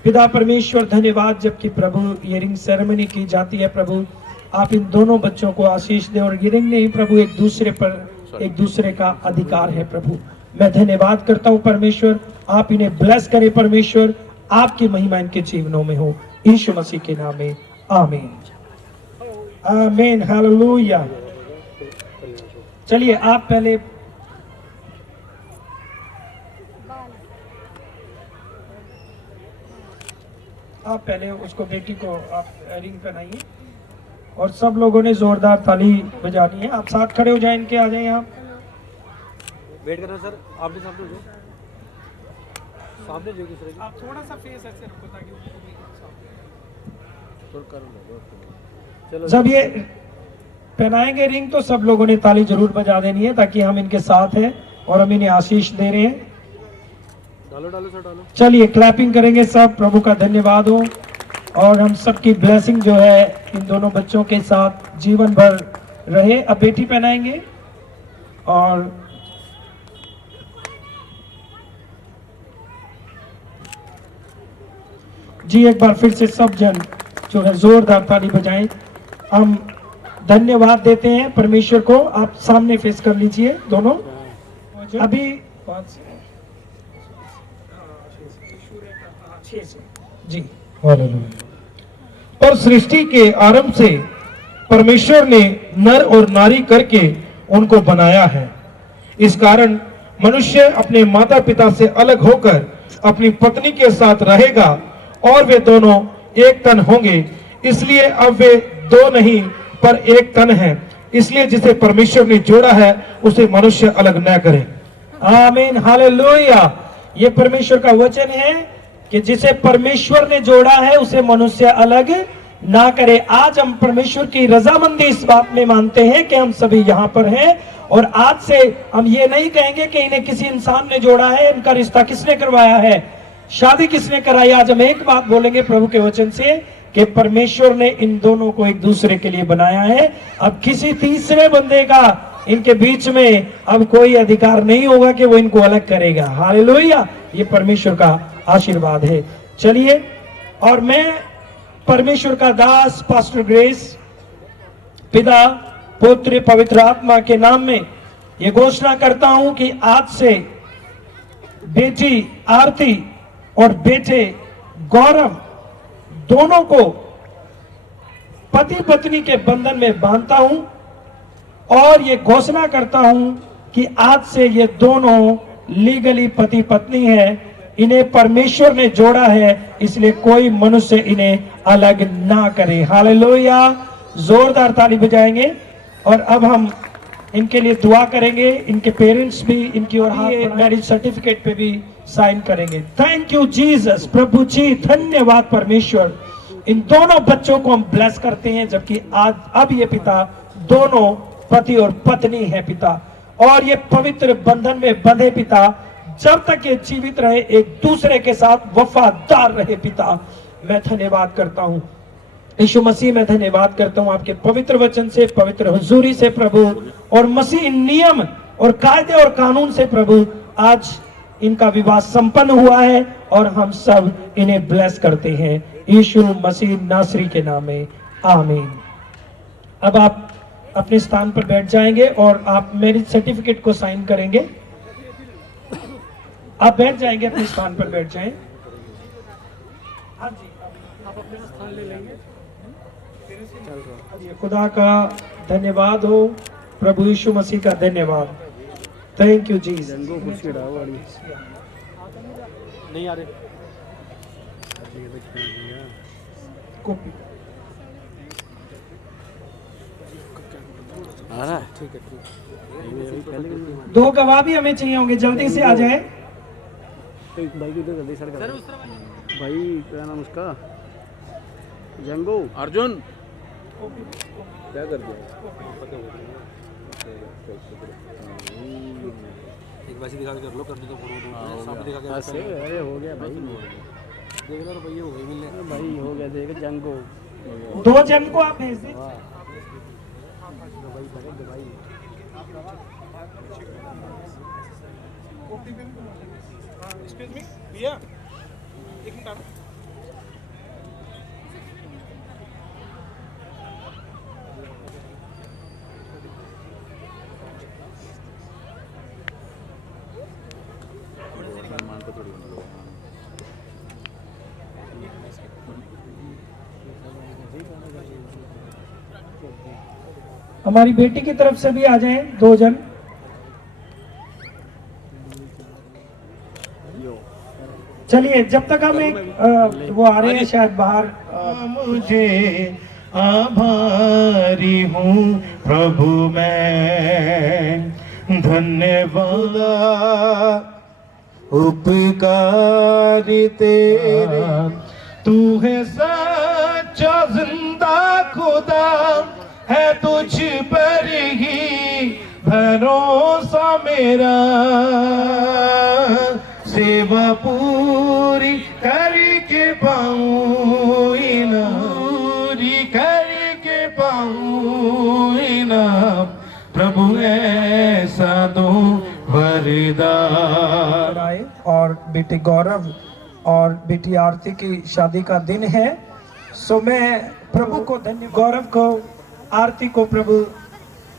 पिता परमेश्वर धन्यवाद, जबकि प्रभु ये रिंग सेरेमनी की जाती है प्रभु, आप इन दोनों बच्चों को आशीष दें और ये रिंग नहीं प्रभु एक दूसरे पर एक दूसरे का अधिकार है प्रभु। मैं धन्यवाद करता हूँ परमेश्वर, आप इन्हें ब्लेस करें परमेश्वर, आपकी महिमा इनके जीवनों में हो, यीशु मसीह के नाम में आमीन आमीन हालेलुया। चलिए आप पहले उसको बेटी को आप रिंग पहनाइए और सब लोगों ने जोरदार ताली बजानी है। आप साथ खड़े हो जाए, इनके आ जाए यहाँ। वेट करना सर, आपने सामने जो दूसरे आप थोड़ा सा फेस ऐसे रखो ताकि उनको भी जब ये पहनाएंगे रिंग तो सब लोगों ने ताली जरूर बजा देनी है, ताकि हम इनके साथ हैं और हम इन्हें आशीष दे रहे हैं। चलिए क्लैपिंग करेंगे सब। प्रभु का धन्यवाद हो और हम सबकी ब्लेसिंग जो है इन दोनों बच्चों के साथ जीवन भर रहे। अब बेटी पहनाएंगे और जी एक बार फिर से सब जन जो है जोरदार ताली बजाएं। हम धन्यवाद देते हैं परमेश्वर को। आप सामने फेस कर लीजिए दोनों। अभी 6 जी। पर सृष्टि के आरंभ से परमेश्वर ने नर और नारी करके उनको बनाया है। इस कारण मनुष्य अपने माता पिता से अलग होकर अपनी पत्नी के साथ रहेगा और वे दोनों एक तन होंगे। इसलिए अब वे दो नहीं पर एक तन है। इसलिए जिसे परमेश्वर ने जोड़ा है उसे मनुष्य अलग न करे। आमीन, हालेलुया। ये परमेश्वर का वचन है कि जिसे परमेश्वर ने जोड़ा है उसे मनुष्य अलग ना करे। आज हम परमेश्वर की रजामंदी इस बात में मानते हैं कि हम सभी यहाँ पर हैं और आज से हम ये नहीं कहेंगे कि इन्हें किसी इंसान ने जोड़ा है, इनका रिश्ता किसने करवाया है, शादी किसने कराई। आज हम एक बात बोलेंगे प्रभु के वचन से कि परमेश्वर ने इन दोनों को एक दूसरे के लिए बनाया है। अब किसी तीसरे बंदे का इनके बीच में अब कोई अधिकार नहीं होगा कि वो इनको अलग करेगा। हालेलुया, ये परमेश्वर का आशीर्वाद है। चलिए, और मैं परमेश्वर का दास पास्टर ग्रेस पिता पुत्र पवित्र आत्मा के नाम में ये घोषणा करता हूं कि आज से बेटी आरती और बेटे गौरव दोनों को पति पत्नी के बंधन में बांधता हूं और ये घोषणा करता हूं कि आज से ये दोनों लीगली पति पत्नी है। इन्हें परमेश्वर ने जोड़ा है, इसलिए कोई मनुष्य इन्हें अलग ना करे। हालेलुया, जोरदार ताली बजाएंगे। और अब हम इनके लिए दुआ करेंगे। इनके पेरेंट्स भी इनकी ओर मैरिज सर्टिफिकेट पे भी साइन करेंगे। Thank you Jesus. प्रभु जी धन्यवाद परमेश्वर। इन दोनों बच्चों को हम ब्लेस करते हैं, जबकि आज अब ये पिता दोनों पति और पत्नी है पिता, और ये पवित्र बंधन में बंधे पिता, जब तक ये जीवित रहे एक दूसरे के साथ वफादार रहे पिता। मैं धन्यवाद करता हूं यीशु मसीह, मैं धन्यवाद करता हूं आपके पवित्र वचन से, पवित्र हुजूरी से प्रभु, और मसीह नियम और कायदे और कानून से प्रभु आज इनका विवाह संपन्न हुआ है और हम सब इन्हें ब्लेस करते हैं यीशु मसीह नासरी के नाम में, आमीन। अब आप अपने स्थान पर बैठ जाएंगे और आप मैरिज सर्टिफिकेट को साइन करेंगे। आप बैठ जाएंगे, अपने स्थान पर बैठ जाएं। हाँ जी, आप अपने स्थान ले लेंगे। खुदा का धन्यवाद हो, प्रभु यीशु मसीह का धन्यवाद। Thank you Jesus. नहीं आ रहे कॉपी आ रहा है, ठीक है। दो गवाह भी हमें चाहिए होंगे, जल्दी से आ जाए। भाई क्या नाम उसका, जंगो अर्जुन क्या कर दिया, एक वैसे दिखा के कर लो, करने तो फोटो सामने दिखा के ऐसे। अरे हो गया भाई, देख लो रुपये हो गए मिलने भाई, हो गया देख जंगो। दो जन को आप भेज दें। एक्सक्यूज मी भैया, एक मिनट। हमारी बेटी की तरफ से भी आ जाएं दो जन। चलिए, जब तक हम एक वो आ रहे हैं शायद बाहर। मुझे आभारी हूँ प्रभु मैं, धन्यवाद उपकारी तेरे, तू है सच्चा जिंदा खुदा खुदा है तुझ पर ही भरोसा मेरा, सेवा पूरी करके पाऊं पूरी करके पाऊं इनाम, प्रभु ऐसा दो वरदान। आए और बेटे गौरव और बेटी आरती की शादी का दिन है, सो मैं प्रभु को धन्यवाद, गौरव को आरती को प्रभु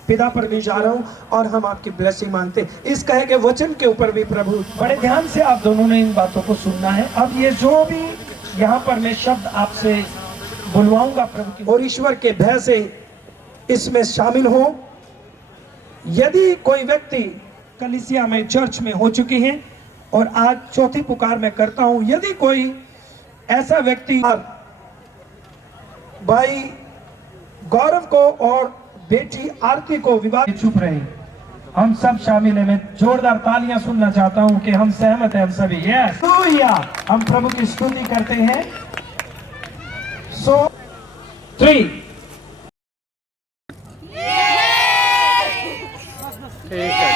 पिता पर ले जा रहा हूँ और हम आपकी ब्लेसिंग मानते हैं। इस कहे के वचन के ऊपर भी प्रभु बड़े ध्यान से आप दोनों ने इन बातों को सुनना है। अब ये जो भी यहाँ पर मैं शब्द आपसे बुलवाऊंगा प्रभु की और ईश्वर के भय से इसमें शामिल हो। यदि कोई व्यक्ति कलीसिया में चर्च में हो चुकी है और आज चौथी पुकार मैं करता हूं, यदि कोई ऐसा व्यक्ति भाई गौरव को और बेटी आरती को विवाह, चुप रहे, हम सब शामिल हैं। मैं जोरदार तालियां सुनना चाहता हूं कि हम सहमत हैं हम सभी। यस हालेलुया, हम प्रभु की स्तुति करते हैं। सो 3 ठीक है।